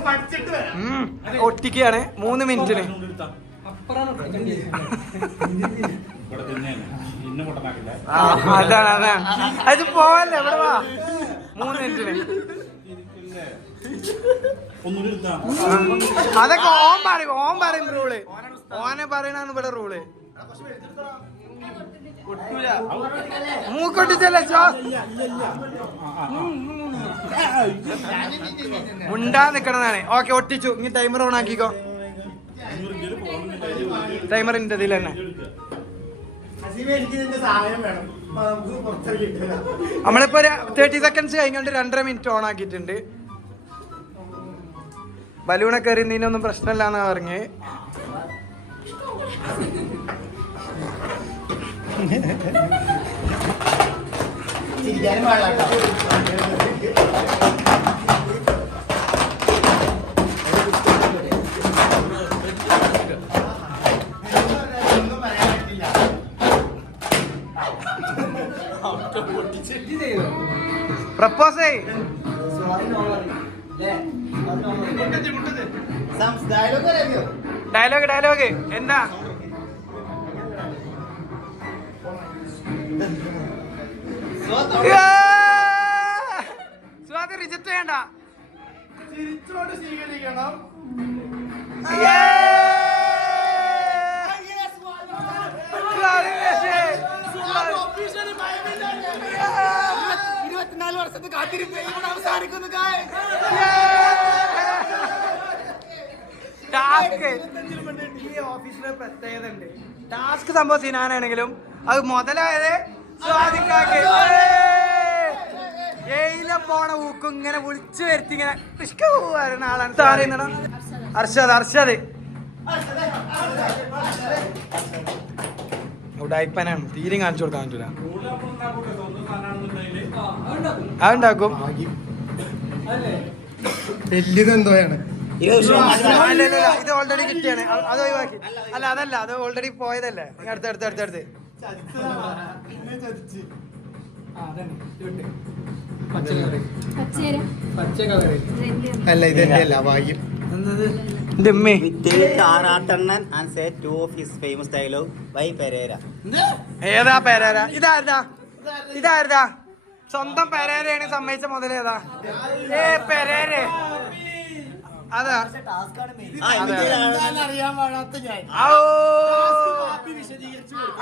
ഒട്ടിക്കാണ് 3 മിനിറ്റിന്. അതാണ് അത് പോവല്ലേ, ഇവിടെ വാ. 3 മിനിറ്റിന് അതൊക്കെ ഓൻ പറയും റൂള്. ഓനെ പറയണാണ് ഇവിടെ റൂള്. മൂക്കൊട്ടിച്ചല്ലേ മുണ്ടാ നിക്കണതാണ്. ഓക്കെ, ഒട്ടിച്ചു. ഇനി ടൈമർ ഓൺ ആക്കിക്കോ. ടൈമർ ഇന്റെ ഇതിൽ തന്നെ. നമ്മളിപ്പോ 30 സെക്കൻഡ്സ് കഴിഞ്ഞോണ്ട് 2.5 മിനിറ്റ് ഓൺ ആക്കിയിട്ടുണ്ട്. ബലൂണൊക്കെ എറിയുന്നതിനൊന്നും പ്രശ്നമില്ലാന്നാ പറഞ്ഞ്. ചിരിക്കാനും പാടില്ല. പ്രപ്പോസ് ഡയലോഗ് എന്താ സ്വാതി റിജക്ട് ചെയ്യണ്ട. ഈ ഓഫീസിലെ പ്രത്യേകത ഉണ്ട്. ടാസ്ക് സംഭവം സിനാനാണെങ്കിലും അത് മുതലായത് സ്വാതിക്കാക്ക്. ഏയിലെ പോണ ഊക്കും ഇങ്ങനെ വിളിച്ചു വരുത്തി ഇങ്ങനെ വരുന്ന ആളാണ്. സാറിന്നടാ അർഷദ് ഉടായിപ്പനാണ്. തീരും കാണിച്ചു കൊടുക്കാൻ പറ്റൂല. അതുണ്ടാക്കും. എന്തോയാണ് ഇത് ഓൾറെഡി കിട്ടിയാണ്. അത് ഒഴിവാക്കി. അല്ല അതല്ല, അത് ഓൾറെഡി പോയതല്ലേ. അടുത്ത് അല്ല ഇതെന്റെ അല്ല ഭാഗ്യം. ഏതാ പെരേര? ഇതാരതാ? സ്വന്തം പെരേരയാണ് സമ്മതിച്ച മുതലേതാ? പെരേര അതാ.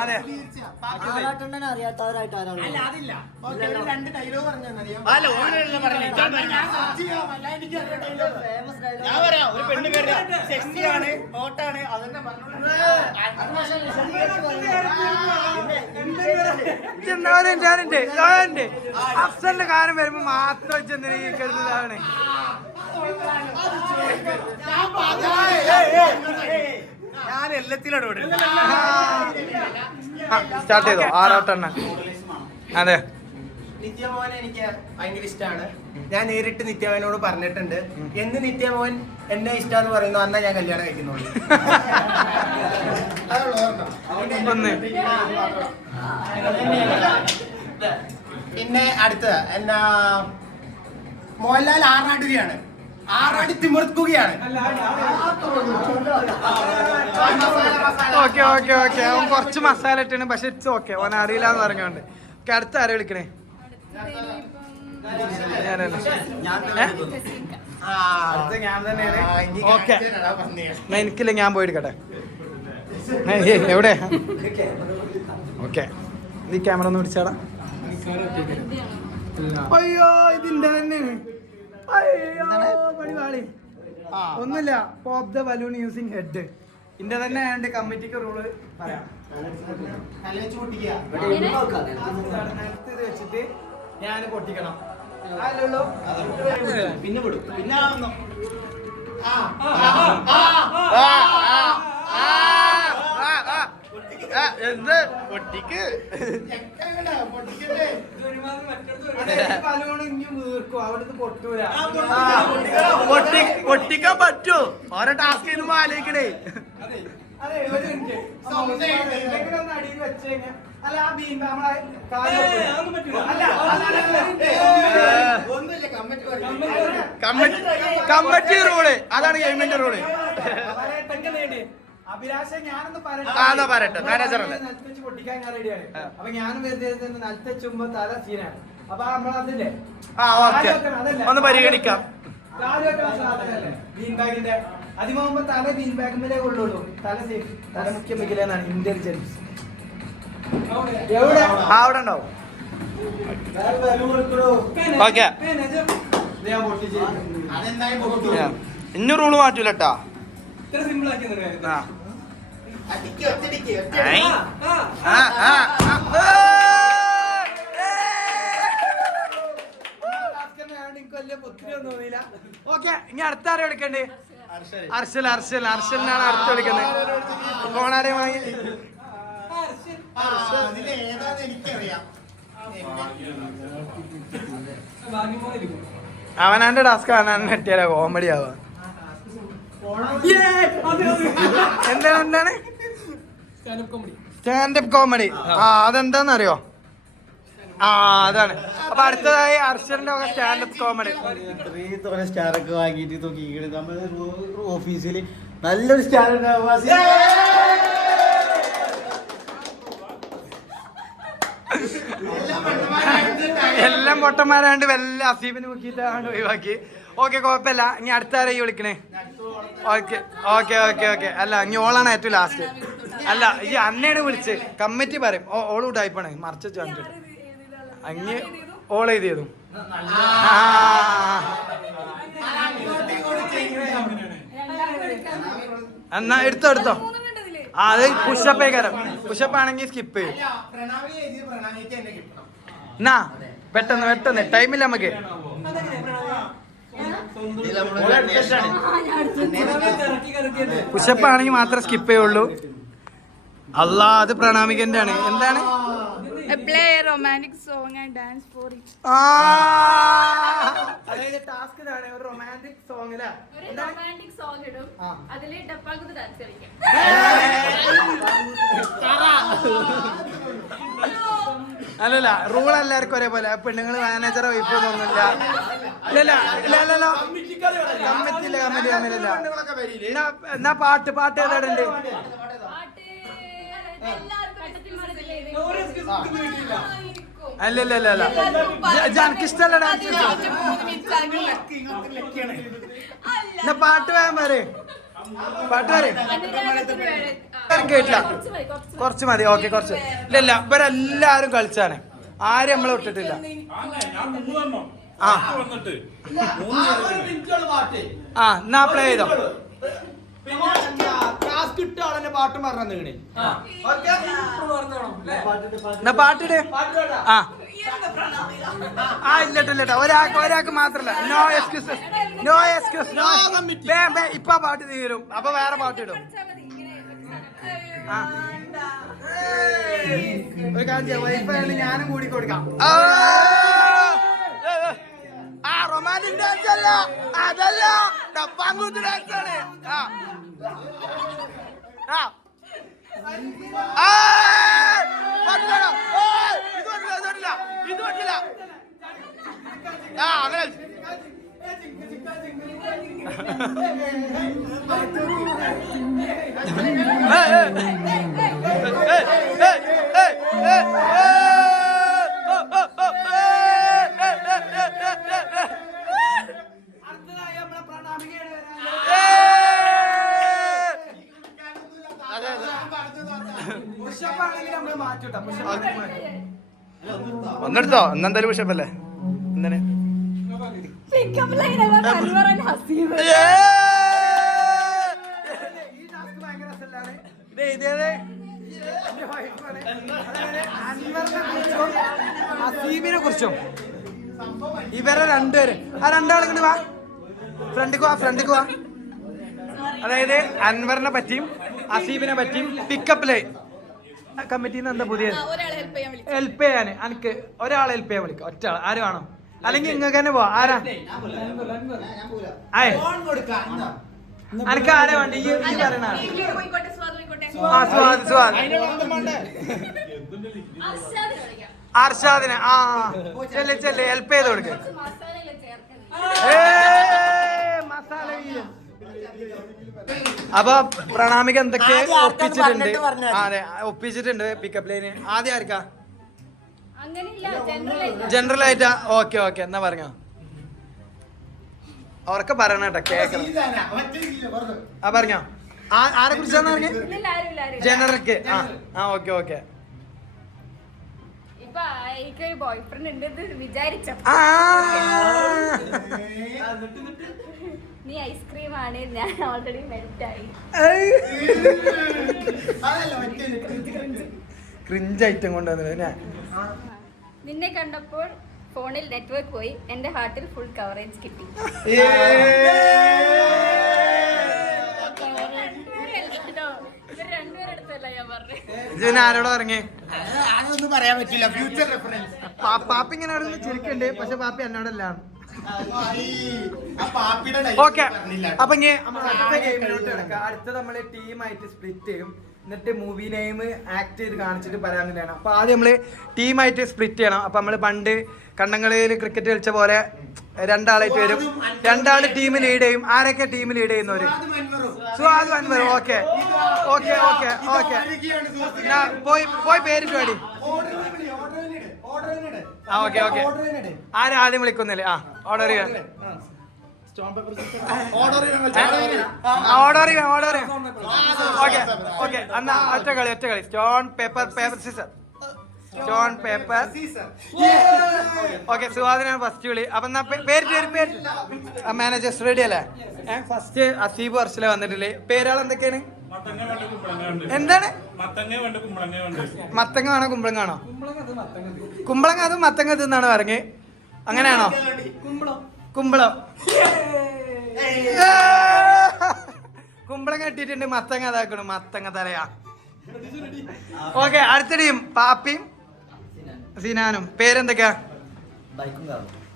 അതെ ഒരു പെണ്ണ് പേര് സെക്സിയാണ്, ഹോട്ടാണ്, അതെന്നെ പറഞ്ഞോണ്ട് അഫ്സലിന്റെ കാര്യം വരുമ്പോ മാത്രം ചെന്നതാണ്. ഞാൻ എല്ലാത്തിലും സ്റ്റാർട്ട് ചെയ്തോ? ആറാട്ടെണ്ണ. അതെ, നിത്യമോഹൻ എനിക്ക് ഭയങ്കര ഇഷ്ടമാണ്. ഞാൻ നേരിട്ട് നിത്യമോഹനോട് പറഞ്ഞിട്ടുണ്ട്, എന്ന് നിത്യമോഹൻ എന്നെ ഇഷ്ടമെന്ന് പറയുന്നു അന്നാ ഞാൻ കല്യാണം കഴിക്കുന്നുള്ളൂ. പിന്നെ അടുത്തത് എന്നാ മോഹൻലാൽ ആറാടുകയാണ്, ആറാടി തിമിർക്കുകയാണ്. ഓക്കെ അവൻ കുറച്ച് മസാല ഇട്ടാണ്, പക്ഷെ ഇറ്റ്സ് ഓക്കെ. ഓൻ അറിയില്ല എന്ന് പറഞ്ഞോണ്ട്. അടുത്ത ആരെ വിളിക്കണേ? ഓക്കെ, എനിക്കില്ല, ഞാൻ പോയി എടുക്കട്ടെ. എവിടെ? ഓക്കെ, ഈ ക്യാമറ ഒന്ന് പിടിച്ചാടാ. അയ്യോ ഇതിന്റെ തന്നെയാണ്. ഒന്നുമില്ല, pop the balloon using head. ഇന്റെ തന്നെ ആയതുകൊണ്ട് കമ്മിറ്റിക്ക് റൂള് പറയാം. വെച്ചിട്ട് ഞാൻ പൊട്ടിക്കണം. പിന്നെ വിടും. പിന്നെ എന്ത് പൊട്ടിക്ക് പൊട്ടിക്കാൻ പറ്റൂ? ഓരോ ടാസ്ക് ചെയ്യുമ്പോ ആലോചിക്കണേ. കമ്മിറ്റി റൂള് അതാണ്, ഗവൺമെന്റ് റൂള്. അഭിലാഷെ ഞാനൊന്ന് പറയട്ടെ, മാനേജറല്ലേ പൊട്ടിക്കാൻ ഞാൻ റെഡിയാണ്. അപ്പൊ ഞാനും നിലത്തുമ്പോ തല സീനാണ്. അപ്പൊ നമ്മളതില്ലേ ഒന്ന് പരിഗണിക്കാം. ബീൻ ബാഗിന്റെ അതിമുമ്പ് തല ബീൻ ബാഗിന്റെ കൊള്ളുള്ളൂ. തല സേഫ്, തല മുഖ്യ മേഖലയാണ് ഇന്റലിജൻസ്. എവിടെ? അവിടെ ഉണ്ടാവും. ഓക്കെ, ഇന്ന റൂള് മാറ്റൂലട്ടാ. ഓക്കെ, ഇനി അടുത്ത ആരെ വിളിക്കണ്ടേ? അർഷലിനാണ് അടുത്ത് വിളിക്കുന്നത്. ഫോണാരെ വാങ്ങി അവനാന്റെ ടാസ്ക് അവനാണ് നെട്ടിയാലോ കോമഡി ആവാ. എന്താണ് സ്റ്റാൻഡപ്പ് കോമഡി? അതെന്താന്നറിയോ? ആ അതാണ്. അപ്പൊ അടുത്തതായി അർഷന്റെ സ്റ്റാൻഡപ്പ് കോമഡി. ഇത്രയും തോനെ സ്റ്റാറൊക്കെ വാങ്ങിയിട്ട് നോക്കിയിട്ട് നമ്മുടെ ഓഫീസിൽ നല്ലൊരു സ്റ്റാർ ഉണ്ടാവും. എല്ലാം പൊട്ടന്മാരാണ്ട് വല്ല അസീബിനെ നോക്കിയിട്ടാണ്ട് ഒഴിവാക്കി. ഓക്കെ കുഴപ്പമില്ല. ഇനി അടുത്ത ആരെയും വിളിക്കണേ? Okay okay okay okay. അല്ല ഇനി ഓളാണ് ഏറ്റവും ലാസ്റ്റ്. അല്ല ഈ അന്നയാണ് വിളിച്ച് കമ്മിറ്റി പറയും. ഓള് ടൈപ്പാണ് മറിച്ചു കണ്ടിട്ട് അങ്ങ് ഓൾ എഴുതിയതും. എന്നാ എടുത്തോ എടുത്തോ. അത് പുഷപ്പേ കരം. പുഷപ്പ് ആണെങ്കിൽ സ്കിപ്പ് ചെയ്യും. എന്നാ പെട്ടെന്ന് പെട്ടെന്ന് ടൈമില്ല നമുക്ക്. പുഷപ്പ് ആണെങ്കിൽ മാത്രം സ്കിപ്പ് ചെയ്യുള്ളൂ. അല്ലാ അത് പ്രണാമികന്റെ ആണ്. എന്താണ്? Play a romantic song and dance for it. അതായത് ടാസ്ക് ഇതാണ്. ഒരു റൊമാൻറ്റിക് സോങ്ങിലാ ഒരു romantic song ഇടും. അതില് ഡപ്പാക്കുത്ത് ഡാൻസ് കളിക്കാം. അല്ലല്ല റൂൾ എല്ലാവർക്കും ഒരേപോലെ. പെണ്ണുങ്ങള് മാനേജറോ വൈഫ് ഒന്നുമില്ല. ഇല്ലല്ല ഇല്ലല്ലോ കമ്മിറ്റിയില്ല കമ്മിറ്റിയില്ല. എന്നാ പാട്ട് പാട്ട് ഏതാടുണ്ട്? പാട്ട് എല്ലാവർക്കും അല്ലല്ല അല്ല ജനക്ക് ഇഷ്ടമല്ല ഡാൻസ്. എന്നാ പാട്ട് വേഗം പറ. പാട്ട് പറ. കേട്ടില്ല. കുറച്ച് മതി. ഓക്കെ കുറച്ച്. ഇല്ല ഇവരെല്ലാരും കളിച്ചാണ്. ആരും നമ്മളെ വിട്ടിട്ടില്ല. ആ എന്നാ പ്ലേ ചെയ്തോ. പാട്ടും പറഞ്ഞു എന്നാ പാട്ടിട്. ആ ഇല്ലട്ടോ ഒരാൾക്ക് മാത്രല്ല. No excuse no excuse no. ഇപ്പൊ പാട്ട് തീരും. അപ്പൊ വേറെ പാട്ടിടും. ഒരു കാര്യം വൈഫാണ് ഞാനും കൂടി കൊടുക്കാം. ആ റൊമാൻറ്റിക് ഡാൻസ് അല്ല അതല്ല ഡപ്പാങ്കൂത്ത് ഡാൻസ് ആണ്. ഇത് പറ്റില്ല. ആ അങ്ങനെ ഒന്നെടുത്തോ. എന്നെന്തായാലും പുഷപ്പല്ലേ. എന്താണ് അസീബിനെ കുറിച്ചും ഇവരെ രണ്ടുപേര് ആ രണ്ടാളും ഇങ്ങോട്ട് വാ. ഫ്രണ്ടിക്ക് വാ. അതായത് അൻവറിനെ പറ്റിയും അസീബിനെ പറ്റിയും പിക്കപ്പ് ലൈൻ കമ്മിറ്റിന്ന് എന്താ പുതിയ ഹെൽപ്പ് ചെയ്യാന്. എനിക്ക് ഒരാളെ ഹെൽപ്പ് ചെയ്യാൻ വിളിക്കാം. ഒറ്റ ആൾ ആരും ആണോ? അല്ലെങ്കിൽ ഇങ്ങക്ക് തന്നെ പോവാ. ആരാ എനിക്ക് ആരാ വേണ്ട? ഈ പറയണ അർഷാദിനെ. ആ ചെല്ല് ഹെൽപ്പ് ചെയ്ത് കൊടുക്ക. മസാല. അപ്പൊ പ്രണാമിക എന്തൊക്കെ ഒപ്പിച്ചിട്ടുണ്ട്. അതെ ഒപ്പിച്ചിട്ടുണ്ട് പിക്കപ്പ് ലൈന്. ആദ്യം ആർക്കാ? ജനറൽ ആയിട്ടാ? ഓക്കെ ഓക്കെ എന്നാ പറഞ്ഞോ. അവർക്ക് പറയണ കേട്ടോ കേക്കണം. ആ പറഞ്ഞോ. ആരെ കുറിച്ചാന്ന് പറഞ്ഞ? ജനറൽക്ക്. ആ ഓക്കെ ഓക്കെ. ബോയ് ഫ്രണ്ട് ഉണ്ട് വിചാരിച്ച നീ ഐസ്ക്രീം ആണ്. ഞാൻ ഓൾറെഡി മെൽറ്റ് ആയി. ക്രിഞ്ച് ഐറ്റം കൊണ്ടുവന്നത്. നിന്നെ കണ്ടപ്പോൾ ഫോണിൽ നെറ്റ്വർക്ക് പോയി. എന്റെ ഹാർട്ടിൽ ഫുൾ കവറേജ് കിട്ടി. ഇതിന് ആരോടോ ഇറങ്ങി? അതൊന്നും പറയാൻ പറ്റില്ല. Future reference. പാപ്പി ഇങ്ങനെ അവിടെ നിന്ന് ചിരിക്കണ്ട്. പക്ഷെ പാപ്പി എന്നോടല്ല. ഓക്കെ അപ്പൊ അടുത്ത ഗെയിമിലോട്ട് കിടക്കാം. അടുത്ത നമ്മള് ടീമായിട്ട് സ്പ്ലിറ്റ് ചെയ്യും. എന്നിട്ട് മൂവി നെയിം ആക്ട് ചെയ്ത് കാണിച്ചിട്ട് പറയാൻ വേണ്ടിയാണ്. അപ്പോൾ ആദ്യം നമ്മൾ ടീമായിട്ട് സ്പ്ലിറ്റ് ചെയ്യണം. അപ്പോൾ നമ്മൾ പണ്ട് കണ്ണങ്ങളിൽ ക്രിക്കറ്റ് കളിച്ച പോലെ 2 ആളായിട്ട് വരും. 2 ആൾ ടീം ലീഡ് ചെയ്യും. ആരൊക്കെ ടീം ലീഡ് ചെയ്യുന്നവര്? Suhad Anvar. Okay okay okay okay. പോയി പേരിട്ട് വേണ്ടി. ആ ഓക്കെ ഓക്കെ. ആരും ആദ്യം വിളിക്കുന്നില്ലേ? ആ ഓർഡർ ചെയ്യാം. Order okay okay. എന്നാ ഒറ്റ കളി. Stone paper scissor. Stone paper. Okay, സുഹാദിനാണ് ഫസ്റ്റ് വിളി. അപ്പൊ എന്നാ പേര് മാനേജേഴ്സ് റെഡി അല്ലേ? ഫസ്റ്റ് അസീബ് വർഷല വന്നിട്ടില്ലേ? പേരുകൾ എന്തൊക്കെയാണ്? എന്താണ്? മത്തങ്ങ വേണോ കുമ്പളങ്ങ ആണോ? കുമ്പളങ്ങ അതും മത്തങ്ങ എന്നാണ് പറഞ്ഞ്. അങ്ങനെയാണോ? കുമ്പളം. കുമ്പളങ്ങ ഇട്ടിട്ടുണ്ട്. മത്തങ്ങ അതാക്കണം. മത്തങ്ങ തലയാ. ഓക്കെ, അടുത്ത ടീം പാപ്പിയും സിനാനും. പേരെന്തൊക്കെയാ?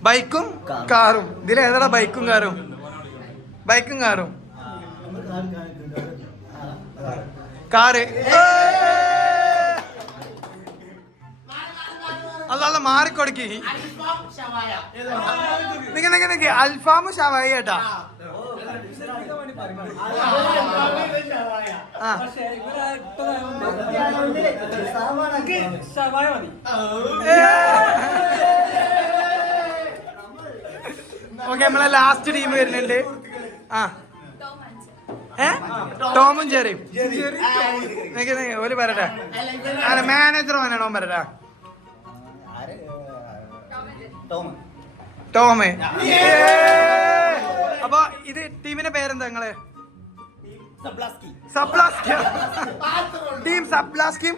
ബൈക്കും കാറും. ഇതിൽ ഏതാ ബൈക്കും കാറും? ബൈക്കും കാറും. കാറ്. അല്ല മാറിക്കൊടുക്കി. നിക്ക് അൽഫാമും ഷവായി കേട്ടാ. ഓക്കെ, നമ്മളെ ലാസ്റ്റ് ടീം വരുന്നുണ്ട്. ആ ടോമും ജെറിയും. ഓല് പറയട്ടെ. അല്ല മാനേജർ വേണോ പറയട്ടെ? ടോമ്. അപ്പൊ ഇത് ടീമിന്റെ പേരെന്താ നിങ്ങള്? സബ്ലാസ്കി. ടീം സബ്ലാസ്കിയും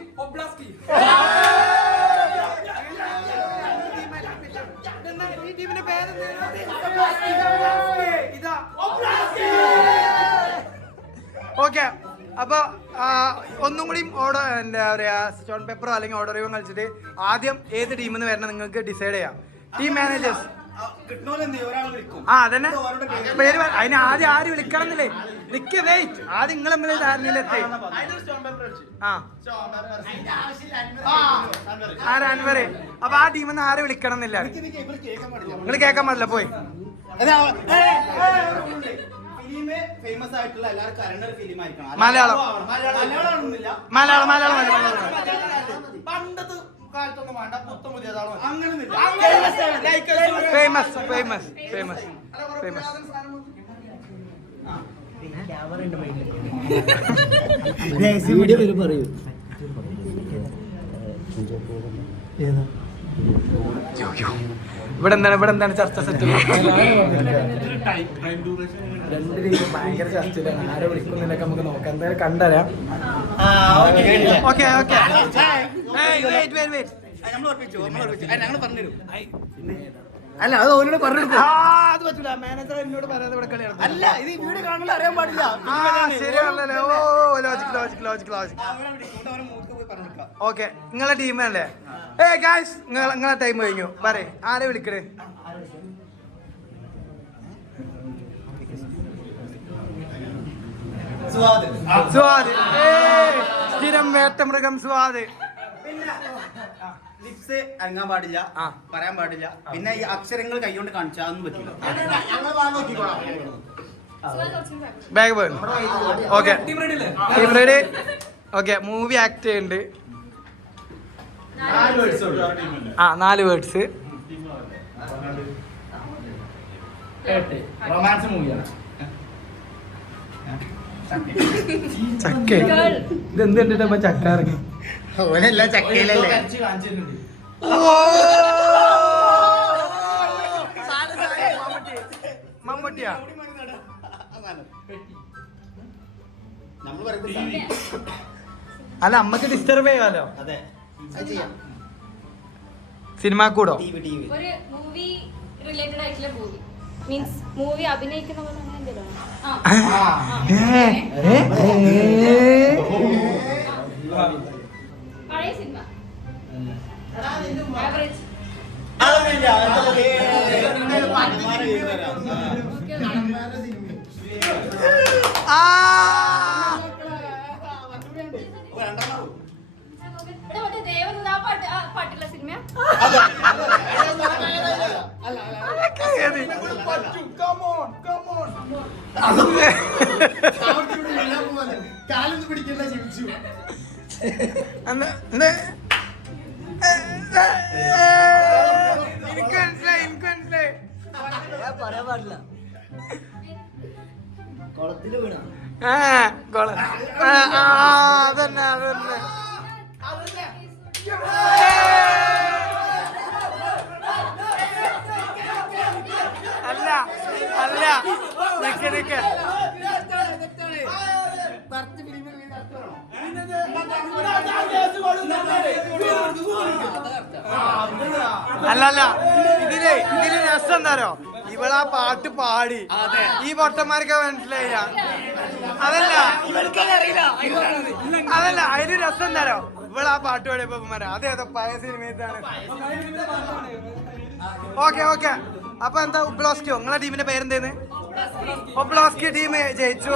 ടീമിന്റെ പേരെന്താ? ഓക്കെ, അപ്പൊ ഒന്നും കൂടിയും ഓർഡർ എന്താ പറയാ സ്റ്റോൺ പേപ്പറോ അല്ലെങ്കിൽ ഓർഡർ ചെയ്യുമ്പോൾ കളിച്ചിട്ട് ആദ്യം ഏത് ടീമിൽ നിന്ന് വരണം നിങ്ങൾക്ക് ഡിസൈഡ് ചെയ്യാം. Team managers. ആ അതന്നെ പേര്. അതിന് ആദ്യം ആര് വിളിക്കണം എന്നില്ലേ? നിക്ക് വെയിറ്റ്. ആദ്യം നിങ്ങൾ തമ്മിൽ ധാരണയിലെത്തി. അൻവർ. അപ്പൊ ആ ടീമിൽ നിന്ന് ആര് വിളിക്കണം എന്നില്ല. നിങ്ങൾ കേൾക്കാൻ പാടില്ല. പോയി മലയാളം. ഫേമസ്. ഇവിടെ എന്താണ് ചർച്ച സെറ്റ്? രണ്ട് രീതിയിൽ ഭയങ്കര ചർച്ചയിലാണ്. ആരെ വിളിക്കുന്നില്ലൊക്കെ നമുക്ക് നോക്കാം. എന്തായാലും കണ്ടരാം. Okay okay. അല്ല അത് ഓരോട് പറഞ്ഞു. അത് പറ്റൂല. മാനേജർ എന്നോട് പറയാതെ ഇവിടെ കളിയാണ്. അല്ല ഇത് വീഡിയോ കാണുമ്പോൾ അറിയാൻ പാടില്ല. ശരിയാണല്ലോ. ഓ ലോജിക്. ഓക്കെ, നിങ്ങളെ ടീമല്ലേ? ഗായ്സ് നിങ്ങളെ ടൈം കഴിഞ്ഞു. പറയ് ആരെ വിളിക്കണേ? സുഹാദ്. സ്ഥിരം വേട്ടമൃഗം സുഹാദ്. ലിപ്സ് അനങ്ങാൻ പാടില്ല, പറയാൻ പാടില്ല. പിന്നെ ഈ അക്ഷരങ്ങൾ കൈകൊണ്ട് കാണിച്ചാൽ അതൊന്നും പറ്റില്ല. ബാഗ് പോയി. Okay, team ready. Okay, movie act ചെയ്യുന്നുണ്ട്. 4 വേർഡ്സ്. റൊമാൻസ് മൂവിയാണ്. ചക്ക. ഇതെന്ത് കണ്ടിട്ടപ്പ ചക്ക ഇറങ്ങി? ഓനെല്ലാം ചക്കയിലല്ലേ. മമ്മൂട്ടിയാ? അല്ല അമ്മക്ക് ഡിസ്റ്റർബ് ചെയ്യാലോ. അതെ, സിനിമ കൂടോ? ഒരു മൂവി റിലേറ്റഡ് ആയിട്ടുള്ള മൂവി മീൻസ് മൂവി അഭിനയിക്കുന്ന പോലെ അങ്ങനെ എന്തെങ്കിലും പഴയ സിനിമ. ആവറേജ്. കാലൊന്ന് പിടിക്കണ്ട ചിരിച്ചു. എനിക്ക് മനസ്സിലായി. പറയാൻ പാടില്ല. കുളത്തില് വീണ അതന്നെ അല്ല നിക്ക് അല്ല ഇതില് രസം എന്താരോ ഇവളാ പാട്ട് പാടി ഈ പൊട്ടന്മാർക്ക് മനസ്സിലായില്ല. അതല്ല അതിന് രസം എന്താരോ ഇവളാ പാട്ട് പാടിയപ്പോ അതേതോ പഴയ സിനിമയാണ്. ഓക്കെ അപ്പൊ എന്താ ഒബ്ലോസ്കിയോ നിങ്ങളെ ടീമിന്റെ പേരെന്തേന്ന്? ഒബ്ലോസ്കി ടീം ജയിച്ചു.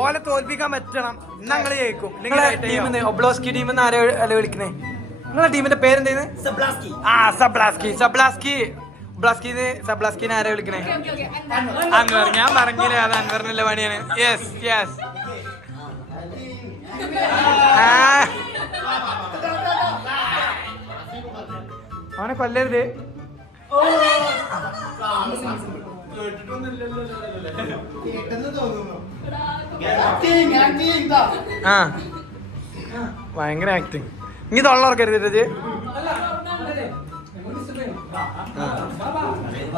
ഓലെ തോൽപ്പിക്കാൻ പറ്റണം, ഞങ്ങൾ ജയിക്കും. നിങ്ങളെ ടീമിന്ന് ഒബ്ലോസ്കി ടീമിന്ന് ആരെ അല്ല വിളിക്കുന്നേ? നിങ്ങളെ ടീമിന്റെ പേരെന്തേന്ന്? സബ്ലാസ്കിനെ ആരെ വിളിക്കണേ? അൻവർ. ഞാൻ പറഞ്ഞില്ലേ അത് അൻവറിനുള്ള പണിയാണ്. യെസ് അവനെ കൊല്ലരുത്. ഭയങ്കര ആക്ടിങ്. നീ തൊള്ളർക്കരുത്.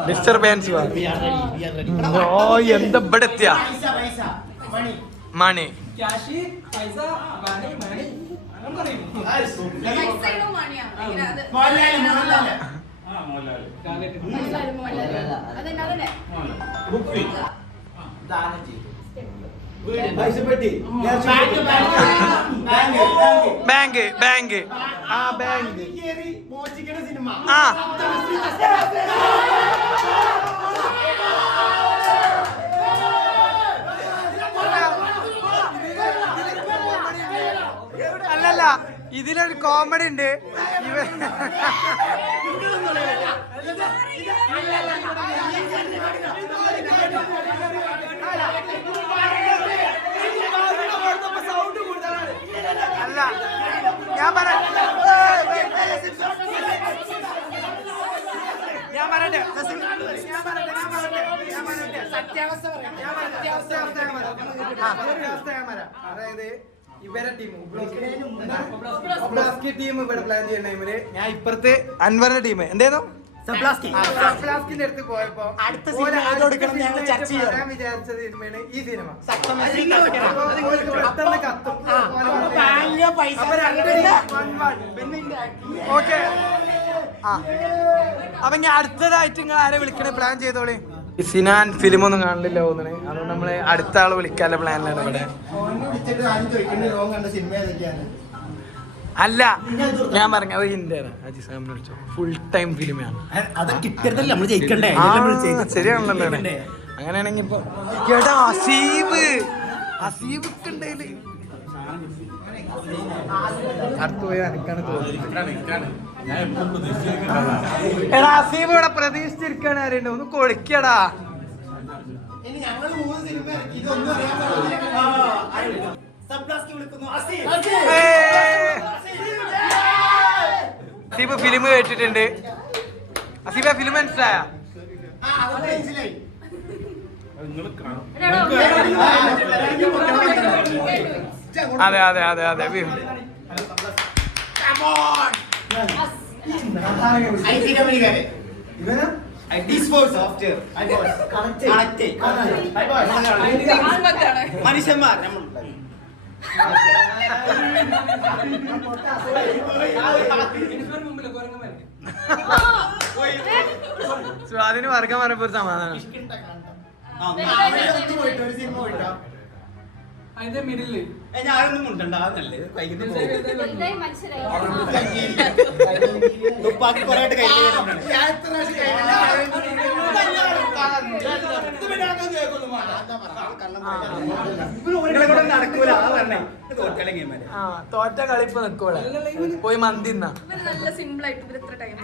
ഡിസ്റ്റർബൻസ് എന്താ ഇവിടെ എത്തിയ മണി ബാങ്ക് അല്ലല്ല ഇതിലൊരു കോമഡി ഉണ്ട്. അല്ല ഞാൻ പറയട്ടെ അതായത് ഇവരെ ടീം ഒബ്ലോസ്കി ടീം ഇവിടെ പ്ലാൻ ചെയ്യുന്ന ടൈമില് ഞാൻ ഇപ്പുറത്ത് അൻവറിന്റെ ടീം എന്തായിരുന്നു സബ്ലാസ്കിന്റെ അടുത്ത് പോയപ്പോ ഞാൻ വിചാരിച്ചത് സിനിമയാണ് ഈ സിനിമ. ഓക്കെ അപ്പൊ ഞാൻ അടുത്തതായിട്ട് നിങ്ങൾ ആരെ വിളിക്കണേ പ്ലാൻ ചെയ്തോളി. സിനാൻ ഫിലിം ഒന്നും കാണില്ല തോന്നണേ, അതുകൊണ്ട് നമ്മള് അടുത്ത ആള് വിളിക്കാനുള്ള പ്ലാനിലാണ് ഇവിടെ. അല്ല ഞാൻ പറഞ്ഞ ഒരു ഹിന്ദിയാണ്. വിളിച്ചോ ഫുൾ ടൈം ഫിലിമാണ്. ശരിയാണല്ലോ. അങ്ങനെയാണെങ്കി ഇപ്പൊ എടാ അസീബ് ഉണ്ടേല് അടുത്ത് പോയി അനക്കാണ് തോന്നുന്നത്. എടാ അസീബ് ഇവിടെ പ്രതീക്ഷിച്ചിരിക്കാണ്. ആരുണ്ട് ഒന്ന് കൊളിക്കടാ. അസീബ് ഫിലിം കേട്ടിട്ടുണ്ട്. അസീബ ഫിലിം മനസ്സിലായ? അതെ മനുഷ്യന്മാർ അതിന് വർഗം പറയുമ്പോ ഒരു സമാധാനം. അതിന്റെ മിഡില് ഞാനൊന്നും മുണ്ടണ്ട തുപ്പാക്കി കൊറേ കൈ നടക്കൂല തോറ്റലെ ഗെയിം ആ തോറ്റ കളിപ്പ് നിക്കൂടെ പോയി മന്തി തിന്നാ. നല്ല സിമ്പിൾ ആയിട്ട് ഇവര് എത്ര ടൈം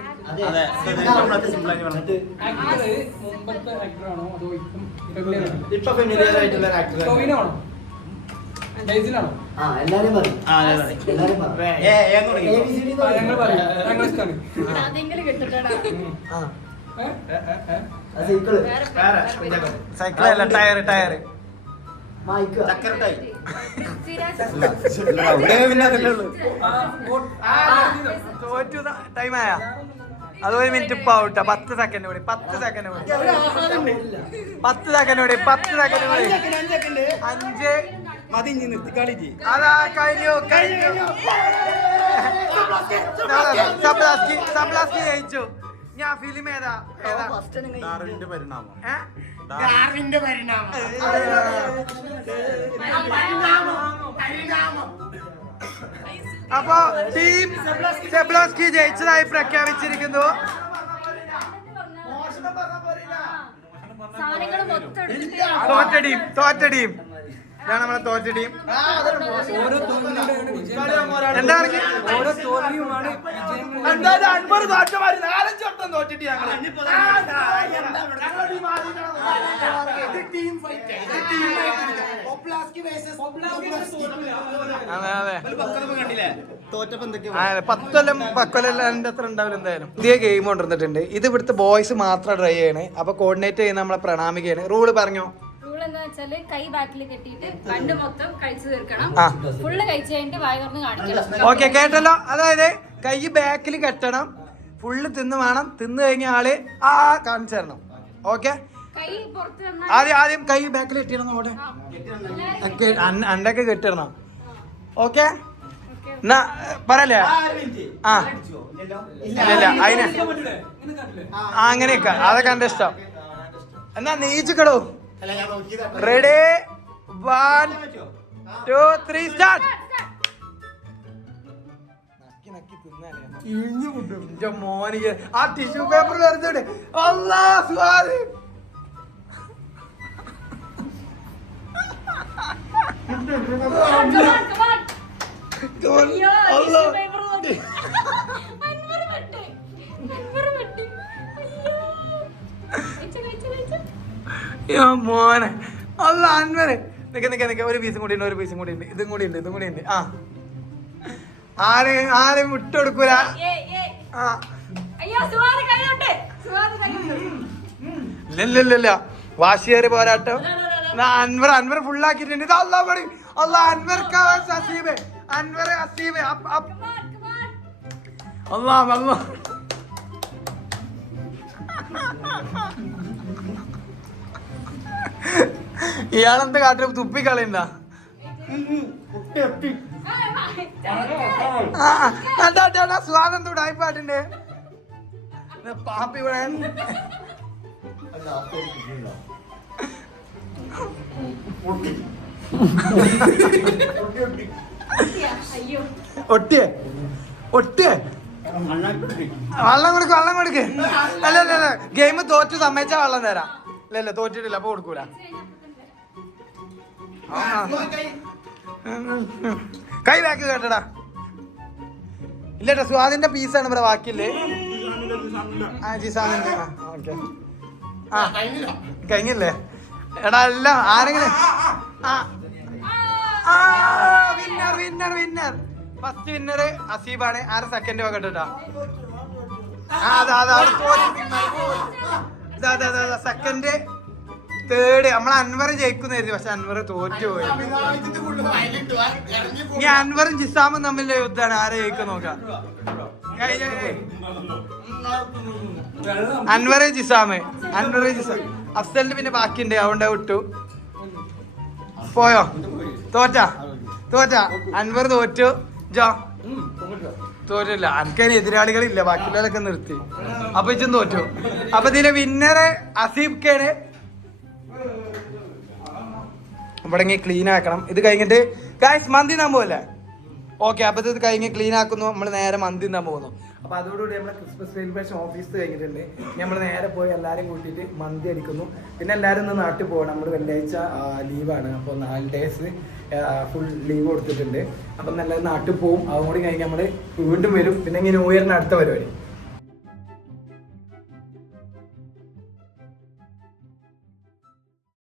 ഇപ്പൊ ഫെമിലിയർ ആയിട്ടുള്ള ആക്ടർ അതെങ്കിലും കിട്ടട്ടാ സൈക്കിളല്ല ടയറ് ടയറ് ചക്കരട്ടായി തോറ്റു ടൈമായ അത് 1 മിനിറ്റ് ഇപ്പൊ ഔട്ടാ. 10 സെക്കൻഡ് കൂടി 10 സെക്കൻഡ് കൂടി 10 സെക്കൻഡ് കൂടി 10 സെക്കൻഡ് കൂടി 5 മതി നിർത്തിക്കാളി അതാ കഴിഞ്ഞു കഴിഞ്ഞു. സബ്ലാസ്കി ജയിച്ചു. ഞാൻ ഫിലിം ഏതാ ഏതാ ഡാർവിന്റെ പരിണാമം അപ്പൊ ടീം സെബ്ലോസ്കി ജയിച്ചതായി പ്രഖ്യാപിച്ചിരിക്കുന്നു. സാധനങ്ങൾ മൊത്തം തോറ്റ ടീം ഇതാണ് നമ്മളെ തോറ്റ ടീം. എന്താ ഓരോ തോൽവിയുമാണ് അൻപത് തോറ്റമാര് 4 വട്ടം തോറ്റിട്ട് ഞങ്ങൾ പത്തൊല്ലം പക്കൊല്ലം അത്ര ഉണ്ടാവില്ല എന്തായാലും. പുതിയ ഗെയിം കൊണ്ടുവന്നിട്ടുണ്ട്. ഇത് ഇവിടുത്തെ ബോയ്സ് മാത്രം ട്രൈ ചെയ്യണേ. അപ്പൊ കോർഡിനേറ്റ് ചെയ്യുന്ന നമ്മളെ പ്രണാമികയാണ്. റൂള് പറഞ്ഞോ? റൂൾ എന്താ വെച്ചാല് കൈ ബാക്കിൽ കെട്ടിയിട്ട് ബണ്ട് മൊത്തം കഴിച്ചു തീർക്കണം. ഫുള്ള് കഴിച്ചു കഴിഞ്ഞിട്ട് വായ തുറന്ന് കാണിക്കണം. ഓക്കെ കേട്ടല്ലോ. അതായത് കൈ ബാക്കിൽ കെട്ടണം, ഫുള്ള് തിന്ന് വേണം. തിന്ന് കഴിഞ്ഞ ആള് കാണിച്ചു തരണം. ഓക്കെ കൈ പുറത്ത് ആദ്യം കൈ ബാക്കിൽ കെട്ടിടണം. നോട്ടെ അണ്ടൊക്കെ കെട്ടിടണം. ഓക്കെ എന്നാ പറയല്ലേ? ആ ഇല്ല അതിന് അങ്ങനെയൊക്കെ അതൊക്കെ എന്റെ ഇഷ്ടം. എന്നാ നീച്ചുക്കളൂ. Ready 1 2 3 start. മോനിക്ക് ആ ടിഷ്യൂ പേപ്പർ വെറുതെ അല്ലാ സ്വാദ്. മോനെ അല്ല അൻവര് നിക്ക ഒരു പീസും കൂടി ഉണ്ട്, ഒരു പീസും കൂടി ഉണ്ട്, ഇതും കൂടി ഉണ്ട്. ആ ആരും വിട്ടുകൊടുക്കൂല. ഇല്ല വാശിയേറി പോരാട്ടം. അൻവർ ഫുള്ളാക്കിയിട്ടുണ്ട്. ഇത് അല്ലാ പണി. അല്ലാ അൻവർ അസീബ് അല്ലാ അല്ലാ. ഇയാളെന്താ കാട്ടിൽ തുപ്പിക്കളയണ്ട. സ്വാതന്ത്ര്യം ഉടായിപ്പാട്ടുണ്ട്. പാപ്പി ഒട്ടിയേ വെള്ളം കൊടുക്ക്. അല്ല ഗെയിം തോറ്റു സമ്മതിച്ചാ വെള്ളം തരാം. ഇല്ല തോറ്റിട്ടില്ല അപ്പൊ കൊടുക്കൂല. കൈ ബാക്ക് കേട്ടടാ. ഇല്ലട്ടാ സ്വാദിന്റെ പീസാണ് ഇവിടെ ബാക്കിയില്ലേ. ജിസാമിന്റെ ഓക്കെ കഴിഞ്ഞില്ലേ എടാ എല്ലാം ആരെങ്കിലും. വിന്നർ ഫസ്റ്റ് വിന്നർ അസീബാണ്. 6 സെക്കൻഡ് കേട്ടാ. സെക്കൻഡ് തേർഡ് നമ്മളെ അൻവർ ജയിക്കുന്നായിരുന്നു. പക്ഷെ അൻവർ തോറ്റുപോയി. ഈ അൻവറും ജിസാമും തമ്മിലുള്ള യുദ്ധമാണ്. ആരെ ജയിക്കും നോക്കാം. അൻവർ ജിസാം അഫ്സലിന് പിന്നെ ബാക്കിയുണ്ട്. അതുകൊണ്ട് വിട്ടു. പോയോ? തോറ്റ അൻവർ തോറ്റു. ജോ തോറ്റില്ല. എനിക്കതിന് എതിരാളികളില്ല. ബാക്കിയുള്ളവരൊക്കെ നിർത്തി. അപ്പൊ ഇച്ചും തോറ്റു. അപ്പൊ ഇതിലെ വിന്നറ് അസീബ്ക്കാണ്. ഇവിടെ ക്ലീൻ ആക്കണം. ഇത് കഴിഞ്ഞിട്ട് ഗായ്സ് മന്തി തിന്നാൻ പോകല്ലേ? ഓക്കെ. അപ്പൊ ഇത് കഴിഞ്ഞ് ക്ലീൻ ആക്കുന്നു. നമ്മൾ നേരെ മന്തി തിന്നാൻ പോകുന്നു. അപ്പോൾ അതോടുകൂടി നമ്മളെ ക്രിസ്മസ് സെലിബ്രേഷൻ ഓഫീസ് കഴിഞ്ഞിട്ടുണ്ട്. നമ്മൾ നേരെ പോയി എല്ലാവരും കൂട്ടിയിട്ട് മന്തി അടിക്കുന്നു. പിന്നെ എല്ലാവരും ഇന്ന് നാട്ടിൽ പോകണം. നമ്മൾ വെള്ളിയാഴ്ച ലീവാണ്. അപ്പോൾ 4 ഡേയ്സ് ഫുൾ ലീവ് കൊടുത്തിട്ടുണ്ട്. അപ്പം നല്ല നാട്ടിൽ പോവും. അതുകൂടി കഴിഞ്ഞ് നമ്മൾ വീണ്ടും വരും. പിന്നെ ഇങ്ങനെ ന്യൂ ഇയറിന് അടുത്ത പരിപാടി.